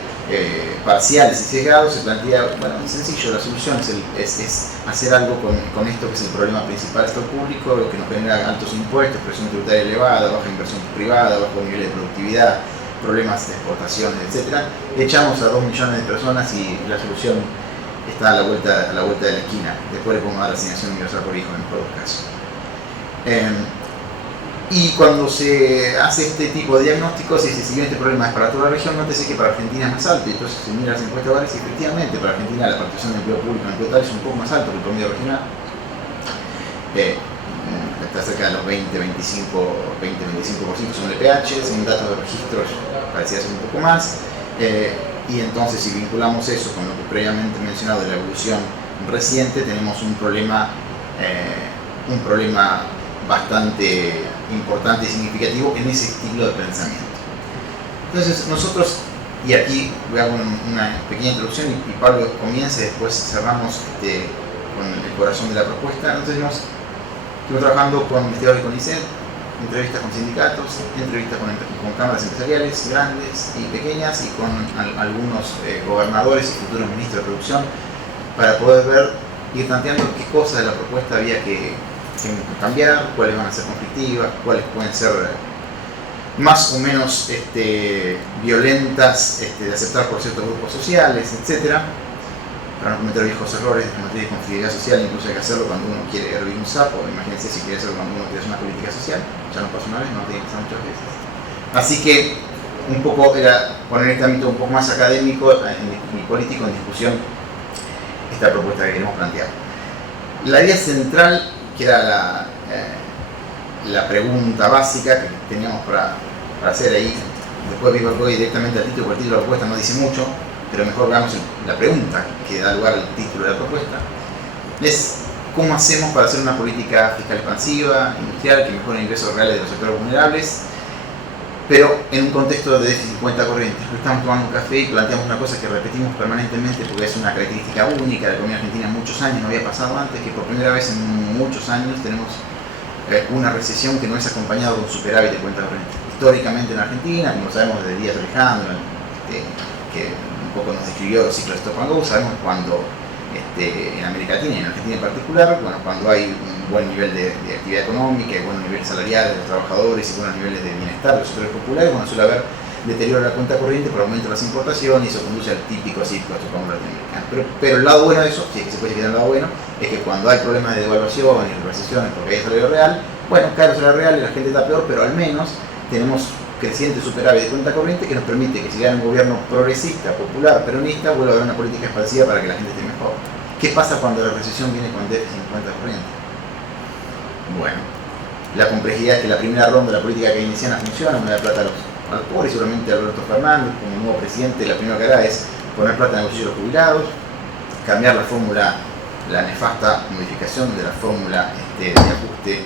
parciales y sesgados, se plantea, bueno, es sencillo, la solución es hacer algo con esto que es el problema principal del sector público, lo que nos genera altos impuestos, presión tributaria elevada, baja inversión privada, bajo nivel de productividad, problemas de exportaciones, etc. Echamos a 2 millones de personas y la solución está a la vuelta de la esquina. Después le podemos dar la asignación universal por hijo en todos los casos. Y cuando se hace este tipo de diagnósticos y se sigue este problema es para toda la región, nótese que para Argentina es más alto. Y entonces se mira las encuestas hogares y efectivamente para Argentina la participación de empleo público en el total es un poco más alto que el promedio regional. Está cerca de los 20-25% son LPH, son datos de registros, parecía ser un poco más. Y entonces si vinculamos eso con lo que previamente mencionado de la evolución reciente, tenemos un problema bastante importante y significativo en ese estilo de pensamiento. Entonces nosotros, y aquí voy a hacer una pequeña introducción y Pablo comienza y después cerramos con el corazón de la propuesta. Entonces estuvimos trabajando con investigadores con ICET, entrevistas con sindicatos, entrevistas con cámaras empresariales grandes y pequeñas y con algunos gobernadores y futuros ministros de producción para poder ir planteando qué cosas de la propuesta había que cambiar, cuáles van a ser conflictivas, cuáles pueden ser más o menos violentas de aceptar por ciertos grupos sociales, etc. Para no cometer viejos errores en materia de conflictividad social, incluso hay que hacerlo cuando uno quiere hervir un sapo. Imagínense si quiere hacerlo cuando uno quiere hacer una política social, ya no pasó una vez, no tiene que pasar muchas veces. Así que un poco era poner este ámbito un poco más académico y político en discusión esta propuesta que queremos plantear. La idea central, que era la pregunta básica que teníamos para hacer ahí después voy directamente al título, porque el título de la propuesta no dice mucho, pero mejor veamos la pregunta que da lugar al título de la propuesta. Es cómo hacemos para hacer una política fiscal expansiva, industrial, que mejore ingresos reales de los sectores vulnerables, pero en un contexto de déficit de cuenta corriente. Estamos tomando un café y planteamos una cosa que repetimos permanentemente porque es una característica única de la economía argentina en muchos años, no había pasado antes, que por primera vez en muchos años tenemos una recesión que no es acompañada con superávit de cuenta corriente. Históricamente en Argentina, como sabemos desde Díaz Alejandro, que un poco nos describió el ciclo de Stop and Go, sabemos cuando en América Latina y en Argentina en particular, bueno, cuando hay un buen nivel de actividad económica y buen nivel salarial de los trabajadores y buenos niveles de bienestar de los sectores populares, bueno, suele haber deterioro de la cuenta corriente por aumento de las importaciones y eso conduce al típico ciclo de Stop and Go latinoamericano. Pero el lado bueno de eso, si es que se puede decir el lado bueno, es que cuando hay problemas de devaluación y recesiones porque hay salario real, bueno, cae el salario real y la gente está peor, pero al menos tenemos creciente superávit de cuenta corriente que nos permite que si gana un gobierno progresista, popular, peronista, vuelva a haber una política expansiva para que la gente esté mejor. ¿Qué pasa cuando la recesión viene con déficit en cuenta corriente? Bueno, la complejidad es que la primera ronda de la política keynesiana funciona, una de plata a los pobres, seguramente Alberto Fernández, como nuevo presidente, la primera que hará es poner plata en el bolsillo de los jubilados, cambiar la fórmula, la nefasta modificación de la fórmula de ajuste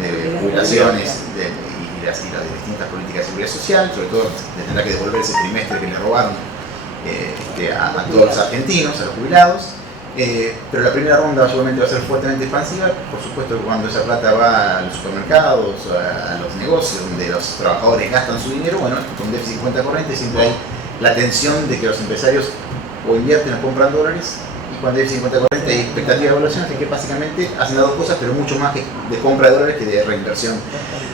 de jubilaciones y las distintas políticas de seguridad social, sobre todo tendrá que devolver ese trimestre que le robaron a todos los argentinos, a los jubilados, pero la primera ronda seguramente va a ser fuertemente expansiva, por supuesto que cuando esa plata va a los supermercados, a los negocios donde los trabajadores gastan su dinero, bueno, con déficit de cuenta corriente siempre hay la tensión de que los empresarios o invierten o compran dólares, y cuando hay déficit de cuenta corriente hay expectativa de evaluación, así que básicamente hacen las dos cosas, pero mucho más de compra de dólares que de reinversión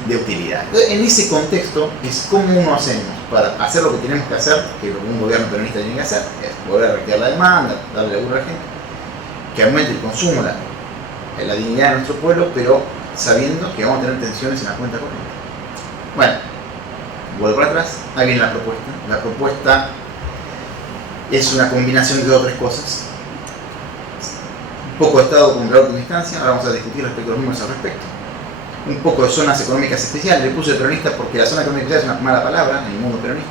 de utilidad. Entonces, en ese contexto es cómo uno hacemos para hacer lo que tenemos que hacer, que lo que un gobierno peronista tiene que hacer, es volver a reactivar la demanda, darle laburo a la gente, que aumente el consumo, la dignidad de nuestro pueblo, pero sabiendo que vamos a tener tensiones en la cuenta corriente. Bueno, vuelvo para atrás, ahí viene la propuesta. La propuesta es una combinación de dos o tres cosas. Un poco de Estado como la última instancia, ahora vamos a discutir respecto a los números al respecto. Un poco de zonas económicas especiales, le puse peronista porque la zona económica especial es una mala palabra en el mundo peronista.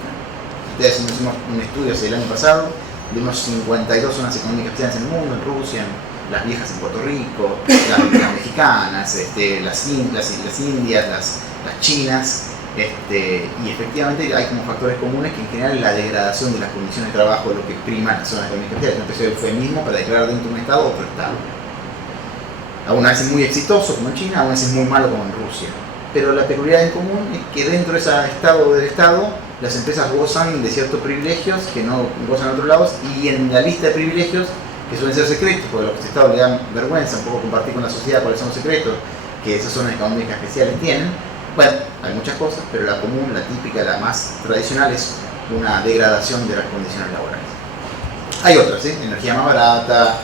Ustedes hicimos un estudio hace el año pasado de unos 52 zonas económicas especiales en el mundo, en Rusia, las viejas en Puerto Rico, las mexicanas, las indias, las chinas, y efectivamente hay como factores comunes que en general la degradación de las condiciones de trabajo es lo que prima en las zonas económicas especiales. Es una especie de eufemismo para declarar dentro de un estado otro estado. Algunas veces muy exitoso como en China, algunas veces muy malo como en Rusia. Pero la peculiaridad en común es que dentro de ese estado del estado las empresas gozan de ciertos privilegios que no gozan en otros lados, y en la lista de privilegios que suelen ser secretos, porque a los Estados le dan vergüenza un poco compartir con la sociedad cuáles son los secretos que esas zonas económicas especiales tienen. Bueno, hay muchas cosas, pero la común, la típica, la más tradicional es una degradación de las condiciones laborales. Hay otras, energía más barata,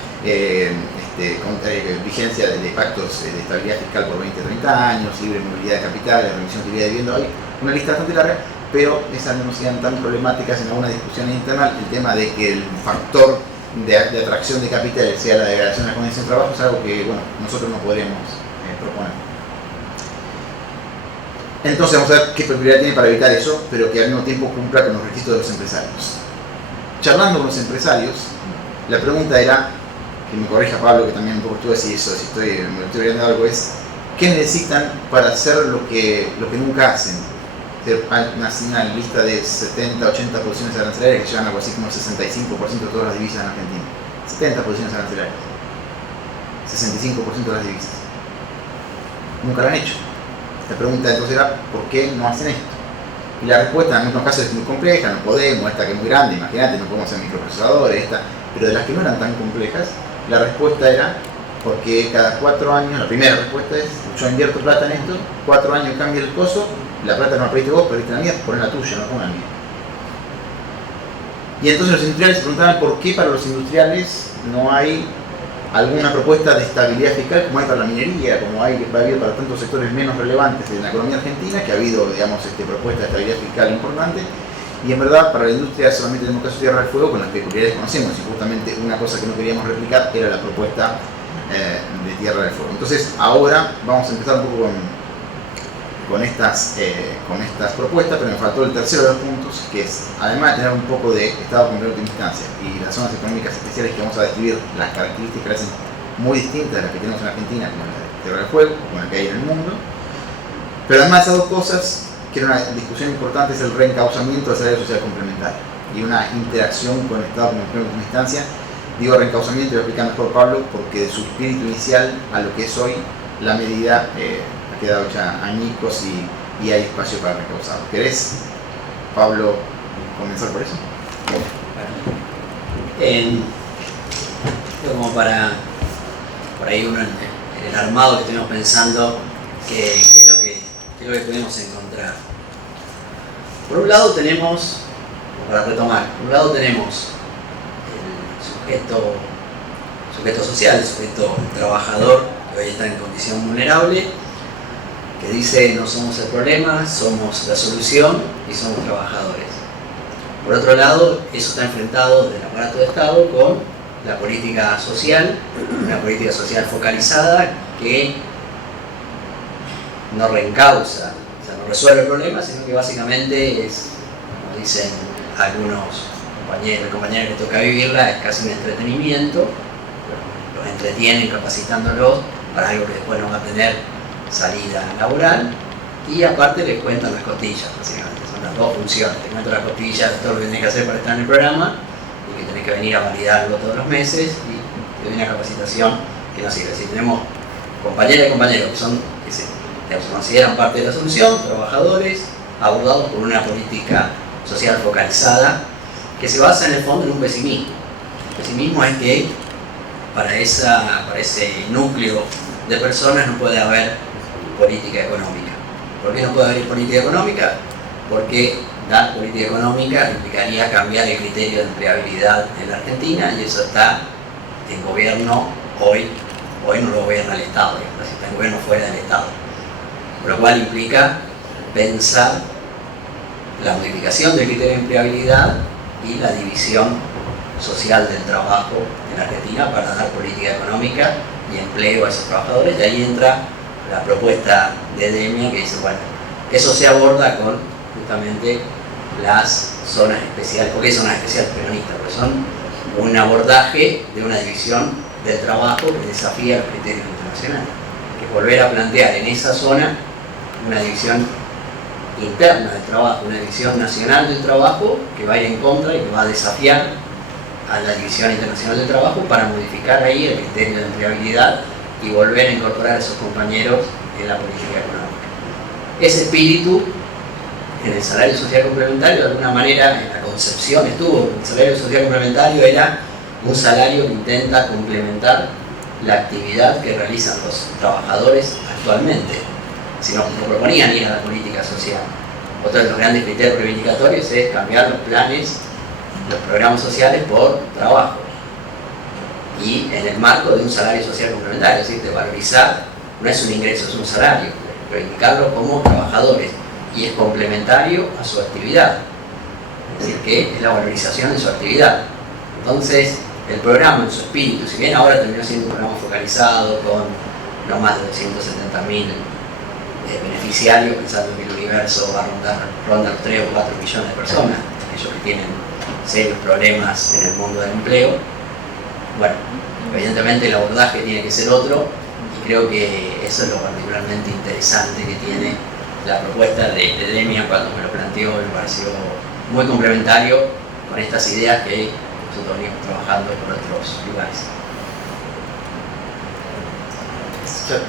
vigencia de pactos de estabilidad fiscal por 20-30 años, libre movilidad de capitales, remisión de utilidad de vivienda. Hay una lista bastante larga, pero esas no sean tan problemáticas en alguna discusión internal. El tema de que el factor de atracción de capitales sea la degradación de las condiciones de trabajo es algo que, bueno, nosotros no podríamos proponer. Entonces vamos a ver qué peculiaridad tiene para evitar eso, pero que al mismo tiempo cumpla con los requisitos de los empresarios. Charlando con los empresarios, la pregunta era, que me corrija Pablo, que también un poco estuve así, eso, si me estoy olvidando algo, es ¿qué necesitan para hacer lo que nunca hacen? Hay una lista de 70, 80 posiciones arancelarias que llevan algo así como el 65% de todas las divisas en Argentina. 70 posiciones arancelarias. 65% de las divisas. Nunca lo han hecho. La pregunta entonces era, ¿por qué no hacen esto? Y la respuesta en algunos casos es muy compleja, no podemos, esta que es muy grande, imagínate, no podemos hacer microprocesadores, pero de las que no eran tan complejas, la respuesta era porque cada 4 años, la primera respuesta es, yo invierto plata en esto, 4 años cambia el costo, la plata no la perdiste vos, perdiste la mía, poné la tuya, no ponga la mía. Y entonces los industriales se preguntaban por qué para los industriales no hay alguna propuesta de estabilidad fiscal como hay para la minería, como va a haber para tantos sectores menos relevantes en la economía argentina, que ha habido, digamos, propuesta de estabilidad fiscal importante. Y en verdad para la industria solamente tenemos caso de Tierra del Fuego con las peculiaridades que conocemos, y justamente una cosa que no queríamos replicar era la propuesta de Tierra del Fuego. Entonces ahora vamos a empezar un poco con estas propuestas, pero me faltó el tercero de los puntos, que es, además de tener un poco de Estado como última instancia y las zonas económicas especiales que vamos a describir, las características que hacen muy distintas de las que tenemos en Argentina, como la de Tierra del Fuego, como la que hay en el mundo. Pero además de esas dos cosas, que era una discusión importante, es el reencauzamiento del salario social complementario y una interacción con el Estado como última instancia. Digo reencauzamiento y lo explica mejor Pablo, porque de su espíritu inicial a lo que es hoy, la medida ha quedado hecha añicos y hay espacio para reencauzar. ¿Querés, Pablo, comenzar por eso? Bueno, como para por ahí uno en el armado que estuvimos pensando, qué es lo que podemos encontrar. Por un lado tenemos, para retomar, por un lado tenemos el sujeto social, el sujeto trabajador, que hoy está en condición vulnerable, que dice no somos el problema, somos la solución y somos trabajadores. Por otro lado, eso está enfrentado del aparato de Estado con la política social, una política social focalizada que no reencausa, o sea, no resuelve el problema, sino que básicamente es, como dicen algunos compañeros y compañeras que toca vivirla, es casi un entretenimiento, los entretienen capacitándolos para algo que después no va a tener salida laboral, y aparte les cuentan las costillas, básicamente, son las dos funciones, te cuentan las costillas de todo lo que tenés que hacer para estar en el programa, y que tenés que venir a validarlo todos los meses, y te doy una capacitación que no sirve. Si tenemos compañeras y compañeros que se consideran parte de la solución, trabajadores, abordados por una política social focalizada, que se basa en el fondo en un pesimismo. El pesimismo es que para ese núcleo de personas no puede haber política económica. ¿Por qué no puede haber política económica? Porque dar política económica implicaría cambiar el criterio de empleabilidad en la Argentina, y eso está en gobierno hoy no lo gobierna el Estado, está en gobierno fuera del Estado. Por lo cual implica pensar la modificación del criterio de empleabilidad y la división social del trabajo en la Argentina para dar política económica y empleo a esos trabajadores. Y ahí entra la propuesta de Demia, que dice, bueno, eso se aborda con justamente las zonas especiales. ¿Por qué zonas especiales peronistas? Porque son un abordaje de una división del trabajo que desafía los criterios internacionales, que es volver a plantear en esa zona una división interna del trabajo, una división nacional del trabajo que va a ir en contra y que va a desafiar a la división internacional del trabajo para modificar ahí el criterio de empleabilidad y volver a incorporar a esos compañeros en la política económica. Ese espíritu en el salario social complementario, de alguna manera, en la concepción estuvo. El salario social complementario era un salario que intenta complementar la actividad que realizan los trabajadores actualmente, si no proponían ir a la política social. Otro de los grandes criterios reivindicatorios es cambiar los planes, los programas sociales por trabajo, y en el marco de un salario social complementario, es decir, de valorizar, no es un ingreso, es un salario, reivindicarlo como trabajadores, y es complementario a su actividad, es decir, que es la valorización de su actividad. Entonces, el programa en su espíritu, si bien ahora terminó siendo un programa focalizado con no más de 270.000 beneficiarios, pensando que el universo va a rondar los 3 o 4 millones de personas, aquellos que tienen serios problemas en el mundo del empleo. Bueno, evidentemente el abordaje tiene que ser otro, y creo que eso es lo particularmente interesante que tiene la propuesta de Demia. Cuando me lo planteó, me pareció muy complementario con estas ideas que nosotros venimos trabajando por otros lugares.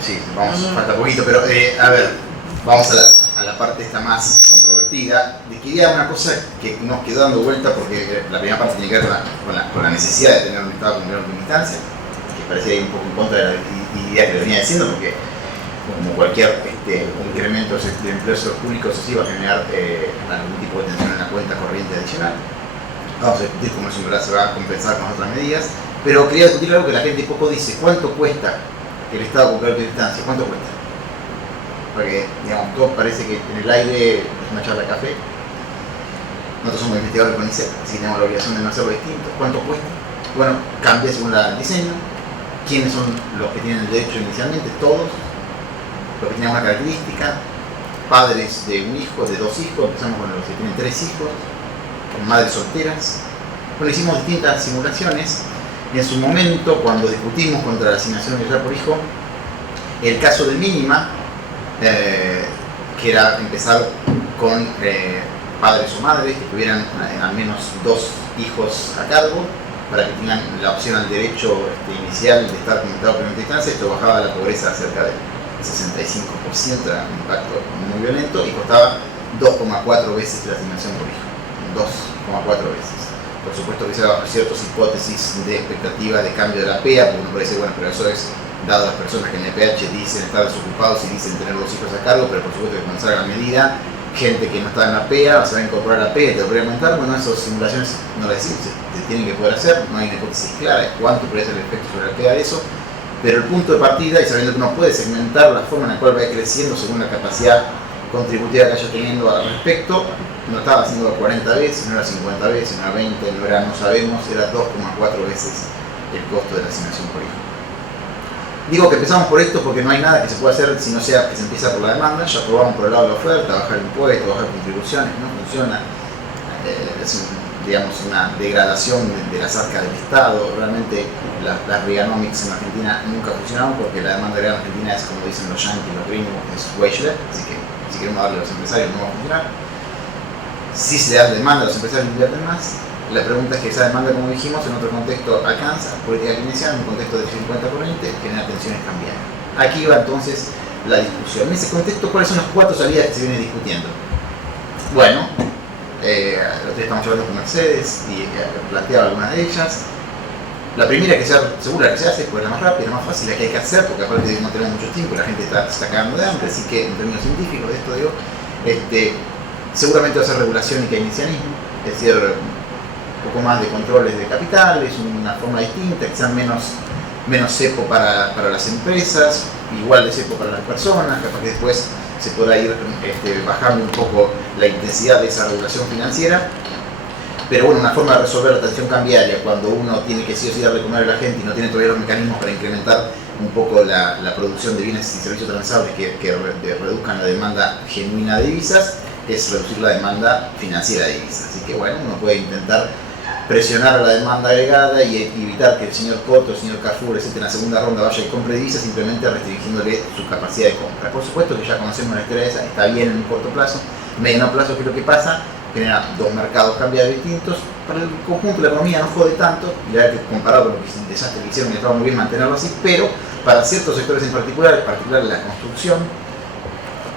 Sí, falta poquito, pero a ver, vamos a la parte esta más controvertida. Quería una cosa que nos quedó dando vuelta, porque la primera parte tiene que ver con la necesidad de tener un Estado con última instancia, que parecía ir un poco en contra de la idea que le venía diciendo, porque como cualquier incremento de empleo público, eso sí va a generar algún tipo de tensión en la cuenta corriente adicional. Vamos a discutir cómo eso se va a compensar con otras medidas, pero quería discutir algo que la gente poco dice. ¿Cuánto cuesta el Estado con última instancia? ¿Cuánto cuesta? Porque, digamos, todo parece que en el aire es una charla de café. Nosotros somos investigadores con INSEP, así que tenemos la obligación de no hacerlo distinto. ¿Cuánto cuesta? Bueno, cambia según el diseño. ¿Quiénes son los que tienen el derecho inicialmente? Todos. Los que tienen una característica. padres de un hijo, de 2 hijos, empezamos con los que tienen 3 hijos, con madres solteras. Bueno, hicimos distintas simulaciones y en su momento, cuando discutimos contra la asignación universal por hijo, el caso de mínima, que era empezar con padres o madres que tuvieran al menos 2 hijos a cargo, para que tengan la opción al derecho inicial de estar conectado por primera instancia. Esto bajaba la pobreza cerca del 65%, era un impacto muy violento y costaba 2,4 veces la asignación por hijo, 2,4 veces. Por supuesto que se hagan ciertas hipótesis de expectativa de cambio de la PEA, porque uno puede decir, bueno, pero eso es dado a las personas que en el PH dicen estar desocupados y dicen tener 2 hijos a cargo, pero por supuesto que cuando salga la medida, gente que no está en la PEA se va a incorporar a la PEA y te podría aumentar. Bueno, esas simulaciones no las decimos, se tienen que poder hacer, no hay una hipótesis clara de cuánto puede ser el efecto sobre la PEA de eso, pero el punto de partida, y sabiendo que uno puede segmentar la forma en la cual va creciendo según la capacidad contributiva que haya teniendo al respecto, no estaba haciendo 40 veces, no era 50 veces, no era 20, no era, no sabemos, era 2,4 veces el costo de la asignación por hijo. Digo que empezamos por esto porque no hay nada que se pueda hacer si no sea que se empieza por la demanda. Ya probamos por el lado de la oferta, bajar impuestos, bajar contribuciones, no funciona. Es digamos una degradación de las arcas del Estado. Realmente las Reaganomics en Argentina nunca funcionaron porque la demanda real en Argentina es, como dicen los yankees, los gringos, es wage-led, así que si queremos darle a los empresarios no va a funcionar. Si se le da demanda, los empresarios invierten más. La pregunta es que esa demanda, como dijimos, en otro contexto alcanza política keynesiana, en un contexto de 50 por 20, genera tensiones cambiarias. Aquí va entonces la discusión. En ese contexto, ¿cuáles son las 4 salidas que se vienen discutiendo? Bueno, lo que estamos hablando con Mercedes y planteaba algunas de ellas. La primera que sea segura que se hace, pues la más rápida, la más fácil, la que hay que hacer, porque aparte no tenemos mucho tiempo, la gente está cagando de hambre, así que en términos científicos de esto digo, seguramente va a ser regulación y keynesianismo, es decir, un poco más de controles de capital, es una forma distinta, quizás menos cepo para las empresas, igual de cepo para las personas, capaz que después se podrá ir bajando un poco la intensidad de esa regulación financiera. Pero bueno, una forma de resolver la tensión cambiaria cuando uno tiene que sí o sí darle comer a la gente y no tiene todavía los mecanismos para incrementar un poco la producción de bienes y servicios transables que reduzcan la demanda genuina de divisas, es reducir la demanda financiera de divisas. Así que bueno, uno puede intentar presionar a la demanda agregada y evitar que el señor Cotto, el señor Carrefour, etc. en la segunda ronda vaya y compre divisas simplemente restringiéndole su capacidad de compra. Por supuesto que ya conocemos la historia de esa, está bien en un corto plazo, mediano plazo, ¿qué es lo que pasa? Genera 2 mercados cambiarios distintos. Para el conjunto de la economía no jode tanto, y la verdad que comparado con lo que es un desastre que hicieron, estaba muy bien mantenerlo así, pero para ciertos sectores en particular la construcción,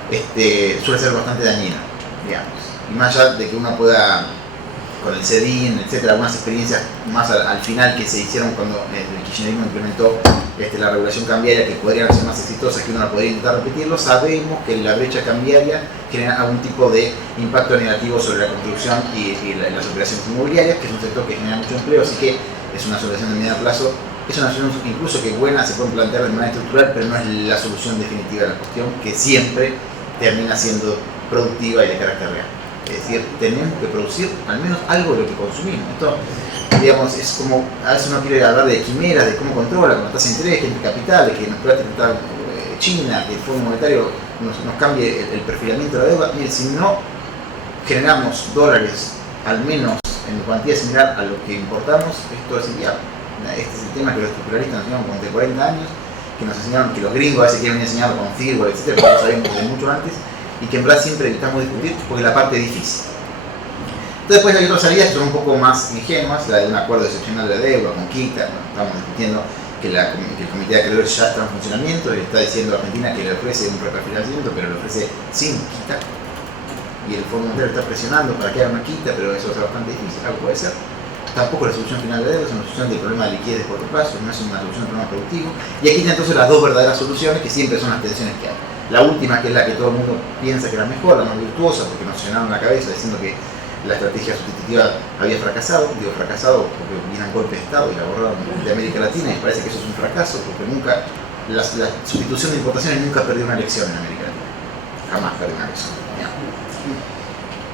suele ser bastante dañina, digamos. Y más allá de que uno pueda, con el CEDIN, etcétera, algunas experiencias más al final que se hicieron cuando el kirchnerismo implementó la regulación cambiaria, que podrían ser más exitosas, que uno la podría intentar repetirlo, sabemos que la brecha cambiaria genera algún tipo de impacto negativo sobre la construcción y las operaciones inmobiliarias, que es un sector que genera mucho empleo, así que es una solución de mediano plazo. Es una solución incluso que buena, se puede plantear de manera estructural, pero no es la solución definitiva de la cuestión, que siempre termina siendo productiva y de carácter real. Es decir, tenemos que producir al menos algo de lo que consumimos. Esto, digamos, es como, a veces uno quiere hablar de quimeras, de cómo controla, con la tasa de interés, que es el capital, que nos pueda tratar China, que el Fondo Monetario nos cambie el perfilamiento de la deuda. Mire, si no generamos dólares, al menos en cuantía similar a lo que importamos, esto es inviable. Este es el tema que los estructuralistas nos enseñaron durante 40 años, que nos enseñaron, que los gringos a veces quieren enseñarlo con Firwell, etc., pero lo sabemos desde mucho antes, y que en verdad siempre evitamos discutir porque la parte es difícil. Entonces después hay otras salidas que son un poco más ingenuas, la de un acuerdo excepcional de deuda con Quita. Estamos discutiendo que el comité de acreedores ya está en funcionamiento y le está diciendo a Argentina que le ofrece un refinanciamiento, pero le ofrece sin Quita, y el Fondo Monetario está presionando para que haga una Quita, pero eso es bastante difícil, algo puede ser. Tampoco la solución final de deuda es una solución del problema de liquidez de corto plazo, no es una solución del problema productivo. Y aquí están entonces las 2 verdaderas soluciones, que siempre son las tensiones que hay. La última, que es la que todo el mundo piensa que era mejor, la más virtuosa, porque nos llenaron la cabeza diciendo que la estrategia sustitutiva había fracasado. Digo fracasado porque vienen golpes de Estado y la borraron de América Latina, y parece que eso es un fracaso, porque nunca, la sustitución de importaciones nunca perdió una elección en América Latina. Jamás perdió una elección.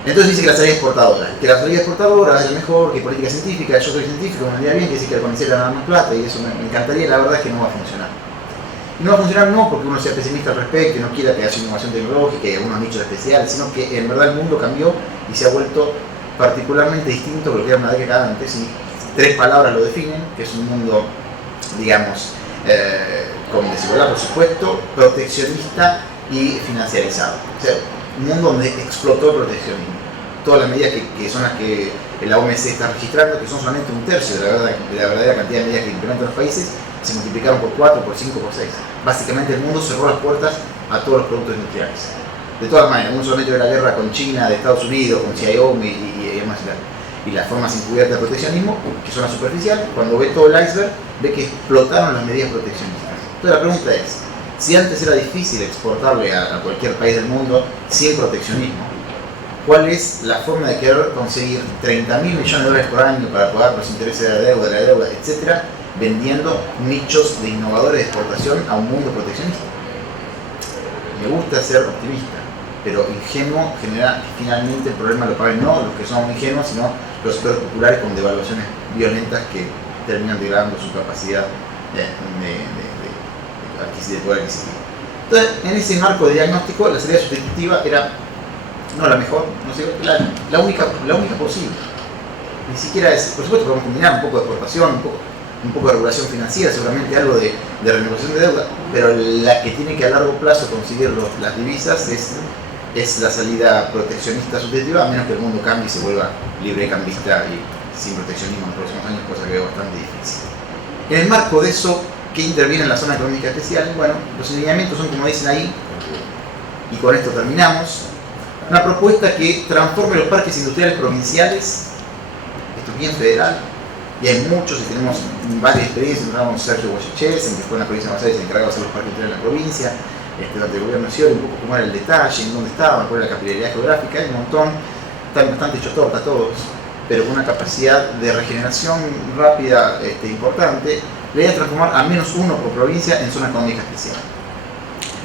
Entonces dice que la salida exportadora, es la mejor, que política científica. Yo soy científico, me vendría bien, que dice que la CONICET gana más plata, y eso me encantaría, la verdad es que no va a funcionar. Y no va a funcionar no porque uno sea pesimista al respecto y no quiera que haya innovación tecnológica y algunos nichos especiales, sino que en verdad el mundo cambió y se ha vuelto particularmente distinto a lo que era una década antes. Y 3 palabras lo definen, que es un mundo, digamos, con desigualdad por supuesto, proteccionista y financiarizado. O sea, un mundo donde explotó el proteccionismo. Todas las medidas que son las que la OMC está registrando, que son solamente 1/3 de la verdadera cantidad de medidas que implementan los países, se multiplicaron por 4, por 5, por 6. Básicamente el mundo cerró las puertas a todos los productos industriales. De todas maneras, uno solamente ve la guerra con China, de Estados Unidos, con Xiaomi y demás, y las formas encubiertas de proteccionismo, que son las superficiales. Cuando ve todo el iceberg, ve que explotaron las medidas proteccionistas. Entonces la pregunta es, si antes era difícil exportarle a cualquier país del mundo sin proteccionismo, ¿cuál es la forma de querer conseguir 30.000 millones de dólares por año para pagar los intereses de la deuda, etcétera, vendiendo nichos de innovadores de exportación a un mundo proteccionista? Me gusta ser optimista, pero ingenuo genera que finalmente el problema lo paguen no los que son ingenuos, sino los sectores populares con devaluaciones violentas que terminan degradando su capacidad de poder adquisitivo. Entonces, en ese marco de diagnóstico, la salida sustitutiva era no la mejor, no sé, la única posible. Ni siquiera es, por supuesto podemos combinar un poco de exportación, un poco de regulación financiera, seguramente algo de renegociación de deuda, pero la que tiene que a largo plazo conseguir las divisas es la salida proteccionista sustitutiva, a menos que el mundo cambie y se vuelva librecambista y sin proteccionismo en los próximos años, cosa que veo bastante difícil. En el marco de eso, ¿qué interviene en la zona económica especial? Bueno, los lineamientos son como dicen ahí, y con esto terminamos. Una propuesta que transforme los parques industriales provinciales, esto es bien federal, y hay muchos, y tenemos varias experiencias. Tenemos Sergio Guayaches, que fue en la provincia de Buenos Aires, se encargó de hacer los parques industriales en la provincia, durante el gobierno nacional, un poco cómo era el detalle, en dónde estaban, cuál era la capilaridad geográfica, hay un montón, están bastante hechos torta todos, pero con una capacidad de regeneración rápida importante. La idea es transformar a menos uno por provincia en zona económica especial,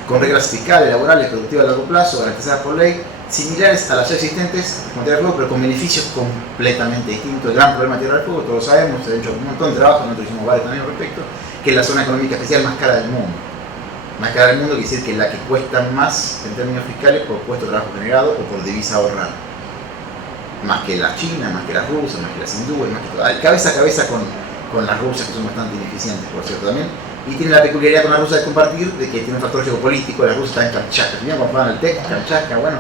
con reglas fiscales, laborales, productivas a largo plazo, garantizadas por ley, similares a las ya existentes en Tierra del Fuego, pero con beneficios completamente distintos. El gran problema de Tierra del Fuego, todos lo sabemos, se ha hecho un montón de trabajo, nosotros hicimos varios también al respecto, que es la zona económica especial más cara del mundo. Más cara del mundo quiere decir que la que cuesta más en términos fiscales por puesto de trabajo generado o por divisa ahorrada. Más que las chinas, más que las rusas, más que las hindúes, más que todo. Cabeza a cabeza con las rusas, que son bastante ineficientes, por cierto, también. Y tiene la peculiaridad con la rusa de compartir de que tiene un factor geopolítico. La rusa está en Kamchatka. ¿Vieron cuando juegan al TEC? Kamchatka, bueno,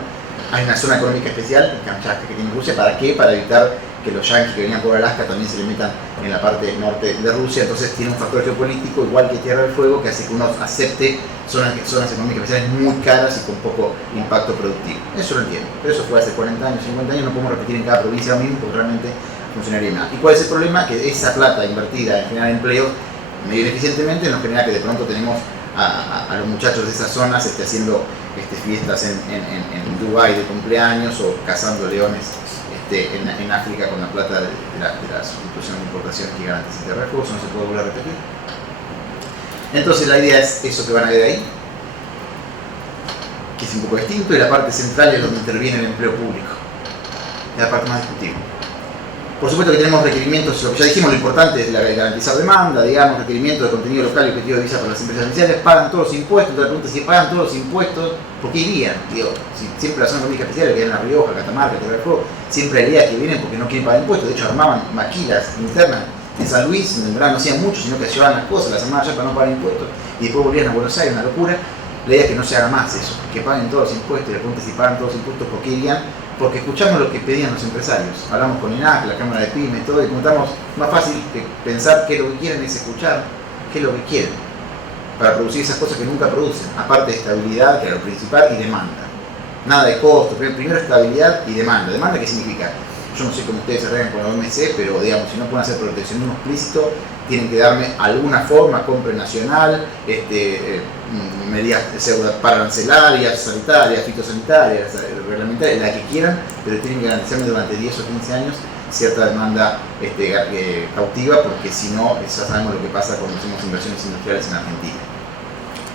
hay una zona económica especial en Kamchatka que tiene Rusia. ¿Para qué? Para evitar que los yanquis que venían por Alaska también se le metan en la parte norte de Rusia. Entonces tiene un factor geopolítico, igual que Tierra del Fuego, que hace que uno acepte zonas económicas especiales muy caras y con poco impacto productivo. Eso lo entiendo, pero eso fue hace 40 años, 50 años, no podemos repetir en cada provincia lo mismo porque realmente funcionaría mal. ¿Y cuál es el problema? Que esa plata invertida en generar empleo medio ineficientemente nos genera que de pronto tenemos a los muchachos de esas zonas haciendo fiestas en Dubái de cumpleaños o cazando leones en África con la plata de la sustitución de importaciones que garantiza Tierra del Fuego. Eso no se puede volver a repetir. Entonces la idea es eso que van a ver ahí, que es un poco distinto, y la parte central es donde interviene el empleo público, es la parte más discutible. Por supuesto que tenemos requerimientos, lo que ya dijimos, lo importante es garantizar demanda, digamos, requerimientos de contenido local y objetivo de divisa para las empresas iniciales, pagan todos los impuestos. Entonces la pregunta es, si pagan todos los impuestos, ¿por qué irían? Digo, si siempre la zona económica especial, que en La Rioja, Catamarca, Tierra del Fuego, siempre hay ideas que vienen porque no quieren pagar impuestos. De hecho armaban maquilas internas en San Luis, donde en verdad no hacían mucho, sino que llevaban las cosas, las armaban allá para no pagar impuestos, y después volvían a Buenos Aires, una locura. La idea es que no se haga más eso, que paguen todos los impuestos. Y la pregunta es, si pagan todos los impuestos, ¿por qué irían? Porque escuchamos lo que pedían los empresarios, hablamos con INAC, la Cámara de Pyme, todo, y contamos, más fácil que pensar qué es lo que quieren es escuchar qué es lo que quieren para producir esas cosas que nunca producen, aparte de estabilidad, que era lo principal, y demanda. Nada de costo, primero estabilidad y demanda. ¿Demanda qué significa? Yo no sé cómo ustedes se arreglan con la OMC, pero digamos, si no pueden hacer proteccionismo explícito, tienen que darme alguna forma, compra nacional, medidas pararancelarias, sanitarias, fitosanitarias, reglamentarias, la que quieran, pero tienen que garantizarme durante 10 o 15 años cierta demanda cautiva, porque si no, ya sabemos lo que pasa cuando hacemos inversiones industriales en Argentina.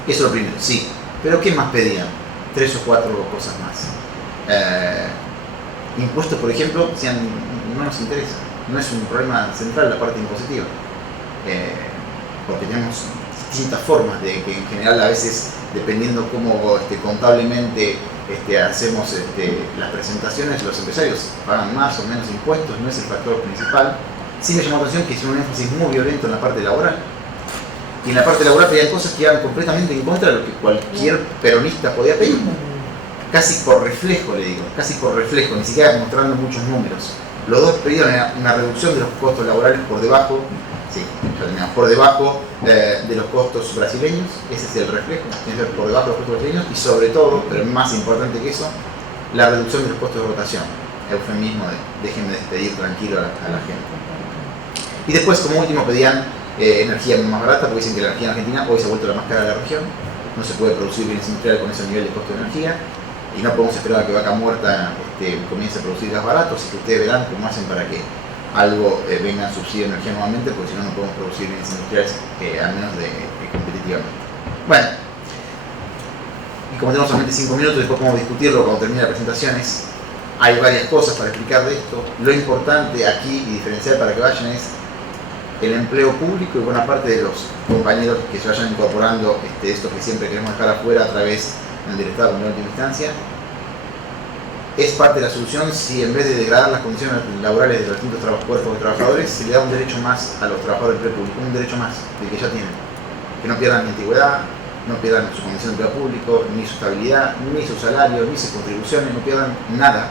Eso es lo primero, sí. Pero ¿qué más pedían? 3 o 4 cosas más. Impuestos, por ejemplo, no nos interesa. No es un problema central la parte impositiva. Porque tenemos distintas formas de que en general a veces, dependiendo cómo contablemente hacemos las presentaciones, los empresarios pagan más o menos impuestos, no es el factor principal. Sí me llamó la atención que hicieron un énfasis muy violento en la parte laboral. Y en la parte laboral pedían cosas que iban completamente en contra de lo que cualquier peronista podía pedir. Casi por reflejo, le digo, casi por reflejo, ni siquiera mostrando muchos números. Los dos pidieron una reducción de los costos laborales por debajo, sí, ya terminamos, por debajo de los costos brasileños. Ese es el reflejo, tiene que ser por debajo de los costos brasileños, y sobre todo, pero más importante que eso, la reducción de los costos de rotación. Eufemismo de déjenme despedir tranquilo a la gente. Y después, como último, pedían energía más barata, porque dicen que la energía en Argentina hoy se ha vuelto la más cara de la región. No se puede producir bienes industriales con ese nivel de costo de energía, y no podemos esperar a que Vaca Muerta comience a producir gas barato, así que ustedes verán cómo hacen para que algo venga a subsidiar energía nuevamente, porque si no, no podemos producir bienes industriales, al menos competitivamente. Bueno, y como tenemos solamente 5 minutos, después podemos discutirlo cuando termine la presentación. Hay varias cosas para explicar de esto. Lo importante aquí, y diferenciar para que vayan, es el empleo público, y buena parte de los compañeros que se vayan incorporando esto que siempre queremos dejar afuera a través del Estado como última instancia, es parte de la solución si en vez de degradar las condiciones laborales de los distintos cuerpos de trabajadores, se le da un derecho más a los trabajadores del empleo público, un derecho más del que ya tienen, que no pierdan la antigüedad, no pierdan su condición de empleo público, ni su estabilidad, ni su salario, ni sus contribuciones, no pierdan nada,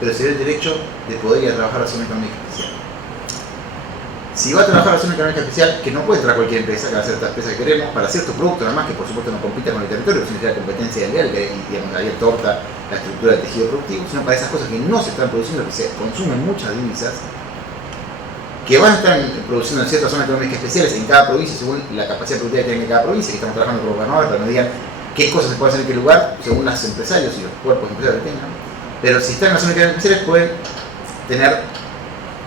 pero se dé el derecho de poder ir a trabajar a la zona económica especial. Si va a trabajar a la zona económica especial, que no puede entrar cualquier empresa, que va a ser la empresa que queremos, para ciertos productos nada más, que por supuesto no compita con el territorio, que significa competencia leal, que digamos, ahí torta la estructura del tejido productivo, sino para esas cosas que no se están produciendo, que se consumen muchas divisas, que van a estar produciendo en ciertas zonas económicas especiales en cada provincia, según la capacidad productiva que tiene cada provincia, que estamos trabajando con los gobernadores para que nos digan qué cosas se pueden hacer en qué lugar, según los empresarios y los cuerpos empresarios que tengan. Pero si están en las zonas económicas especiales, pueden tener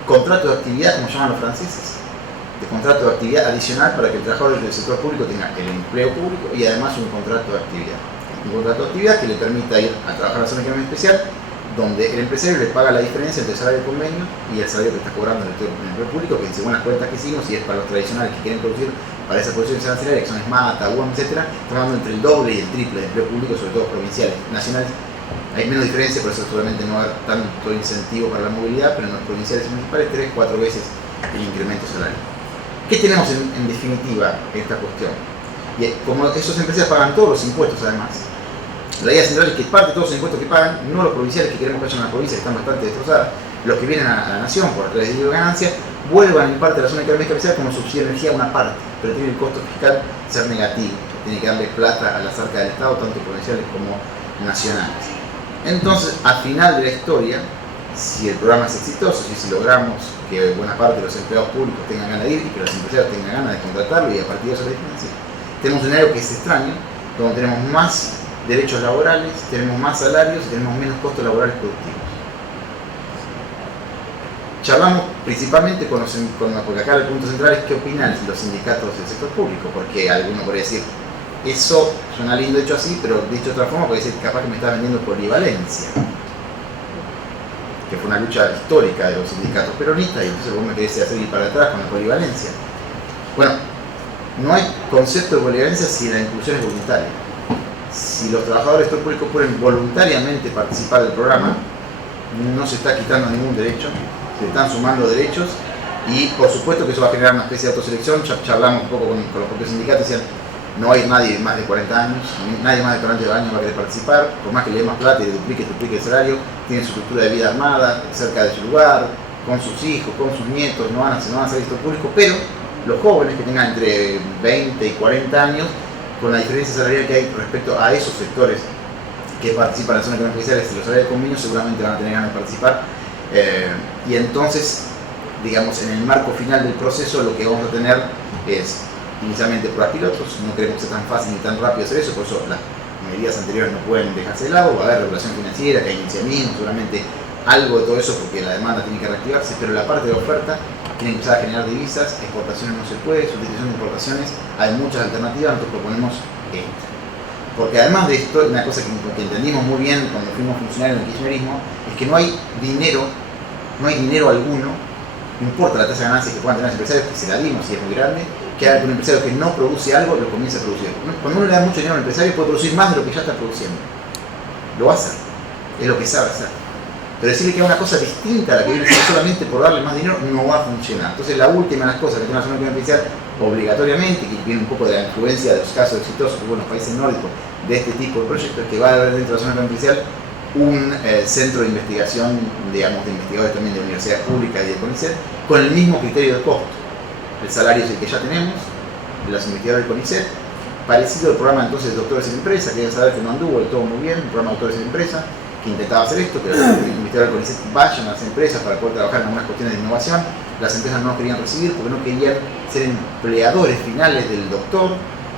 contrato de actividad, como llaman los franceses, de contrato de actividad adicional para que el trabajador del sector público tenga el empleo público y además un contrato de actividad. Un contrato de actividad que le permita ir a trabajar a la zona económica especial, donde el empresario le paga la diferencia entre el salario de convenio y el salario que está cobrando en el empleo público, que según las cuentas que hicimos, y es para los tradicionales que quieren producir para esas producciones arancelarias, que son ESMATA, UAM, etc., estamos hablando entre el doble y el triple de empleo público, sobre todo provinciales. Nacionales hay menos diferencia, por eso seguramente no va a haber tanto incentivo para la movilidad, pero en los provinciales y municipales 3-4 veces el incremento salarial. ¿Qué tenemos en definitiva en esta cuestión? Y como esos empresarios pagan todos los impuestos además, la idea central es que parte de todos los impuestos que pagan, no los provinciales que queremos que vayan a la provincia, que están bastante destrozadas, los que vienen a la nación por través de ganancia, vuelvan en parte a la zona económica especial como subsidio de energía a una parte, pero tiene el costo fiscal ser negativo, tiene que darle plata a las arcas del Estado, tanto provinciales como nacionales. Entonces, al final de la historia, si el programa es exitoso, si logramos que buena parte de los empleados públicos tengan ganas de ir y que los empresarios tengan ganas de contratarlo y a partir de eso la diferencia, tenemos un escenario que es extraño, donde tenemos más derechos laborales, tenemos más salarios y tenemos menos costos laborales productivos. Charlamos principalmente porque acá el punto central es qué opinan los sindicatos del sector público, porque alguno podría decir, eso suena lindo hecho así, pero dicho de otra forma puede decir capaz que me está vendiendo polivalencia, que fue una lucha histórica de los sindicatos peronistas, y entonces vos me querés hacer ir para atrás con la polivalencia. Bueno, no hay concepto de polivalencia si la inclusión es voluntaria. Si los trabajadores del sector público pueden voluntariamente participar del programa, no se está quitando ningún derecho, se están sumando derechos, y por supuesto que eso va a generar una especie de autoselección. Charlamos un poco con los propios sindicatos, decían, no va a ir nadie más de 40 años, nadie más de 40 años va a querer participar, por más que le dé más plata y le duplique el salario, tiene su estructura de vida armada, cerca de su lugar, con sus hijos, con sus nietos, no van a salir sector público, pero los jóvenes que tengan entre 20 y 40 años, con la diferencia salarial que hay respecto a esos sectores que participan en las zonas económicas especiales y los salarios de convenio, seguramente van a tener ganas de participar, y entonces, digamos, en el marco final del proceso lo que vamos a tener es inicialmente pruebas pilotos. No queremos que sea tan fácil ni tan rápido hacer eso, por eso las medidas anteriores no pueden dejarse de lado. Va a haber regulación financiera, que hay iniciamismo, seguramente algo de todo eso porque la demanda tiene que reactivarse, pero la parte de la oferta tiene que empezar a generar divisas, exportaciones no se puede, sustitución de importaciones, hay muchas alternativas, nosotros proponemos esto. Porque además de esto, una cosa que entendimos muy bien cuando fuimos funcionarios en el kirchnerismo, es que no hay dinero alguno, no importa la tasa de ganancia que puedan tener los empresarios, que se la dimos y es muy grande, que haga que un empresario que no produce algo lo comience a producir. Cuando uno le da mucho dinero al empresario puede producir más de lo que ya está produciendo. Lo va a hacer. Es lo que sabe hacer. Pero decirle que haga una cosa distinta a la que viene solamente por darle más dinero no va a funcionar. Entonces la última de las cosas que tiene la zona económica especial obligatoriamente, que viene un poco de la influencia de los casos exitosos que hubo en los países nórdicos de este tipo de proyectos, es que va a haber dentro de la zona económica especial un centro de investigación, digamos, de investigadores también de universidades públicas y de CONICET, con el mismo criterio de costo. El salario es el que ya tenemos, los investigadores del CONICET, parecido al programa entonces de Doctores en Empresa, que ya saber que no anduvo del todo muy bien, el programa de Doctores en Empresa, que intentaba hacer esto, que los investigadores del CONICET vayan a las empresas para poder trabajar en algunas cuestiones de innovación. Las empresas no nos querían recibir porque no querían ser empleadores finales del doctor,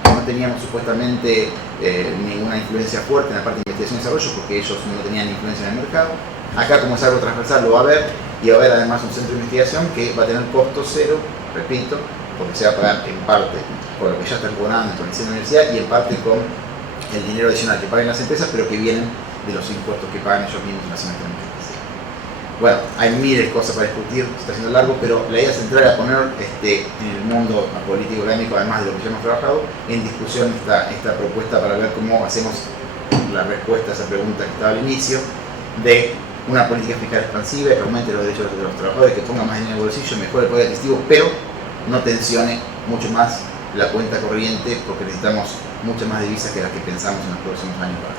no teníamos supuestamente ninguna influencia fuerte en la parte de investigación y desarrollo porque ellos no tenían influencia en el mercado. Acá, como es algo transversal, lo va a haber, y va a haber además un centro de investigación que va a tener costo cero, repito, porque se va a pagar en parte por lo que ya están cobrando en la universidad y en parte con el dinero adicional que paguen las empresas, pero que vienen de los impuestos que pagan ellos mismos en la zona económica especial. Bueno, hay miles de cosas para discutir, se está haciendo largo, pero la idea central era poner en el mundo político académico, además de lo que ya hemos trabajado, en discusión esta propuesta para ver cómo hacemos la respuesta a esa pregunta que estaba al inicio, de una política fiscal expansiva que aumente los derechos de los trabajadores, que ponga más dinero en el bolsillo, mejore el poder adquisitivo, pero no tensione mucho más la cuenta corriente, porque necesitamos muchas más divisas que las que pensamos en los próximos años para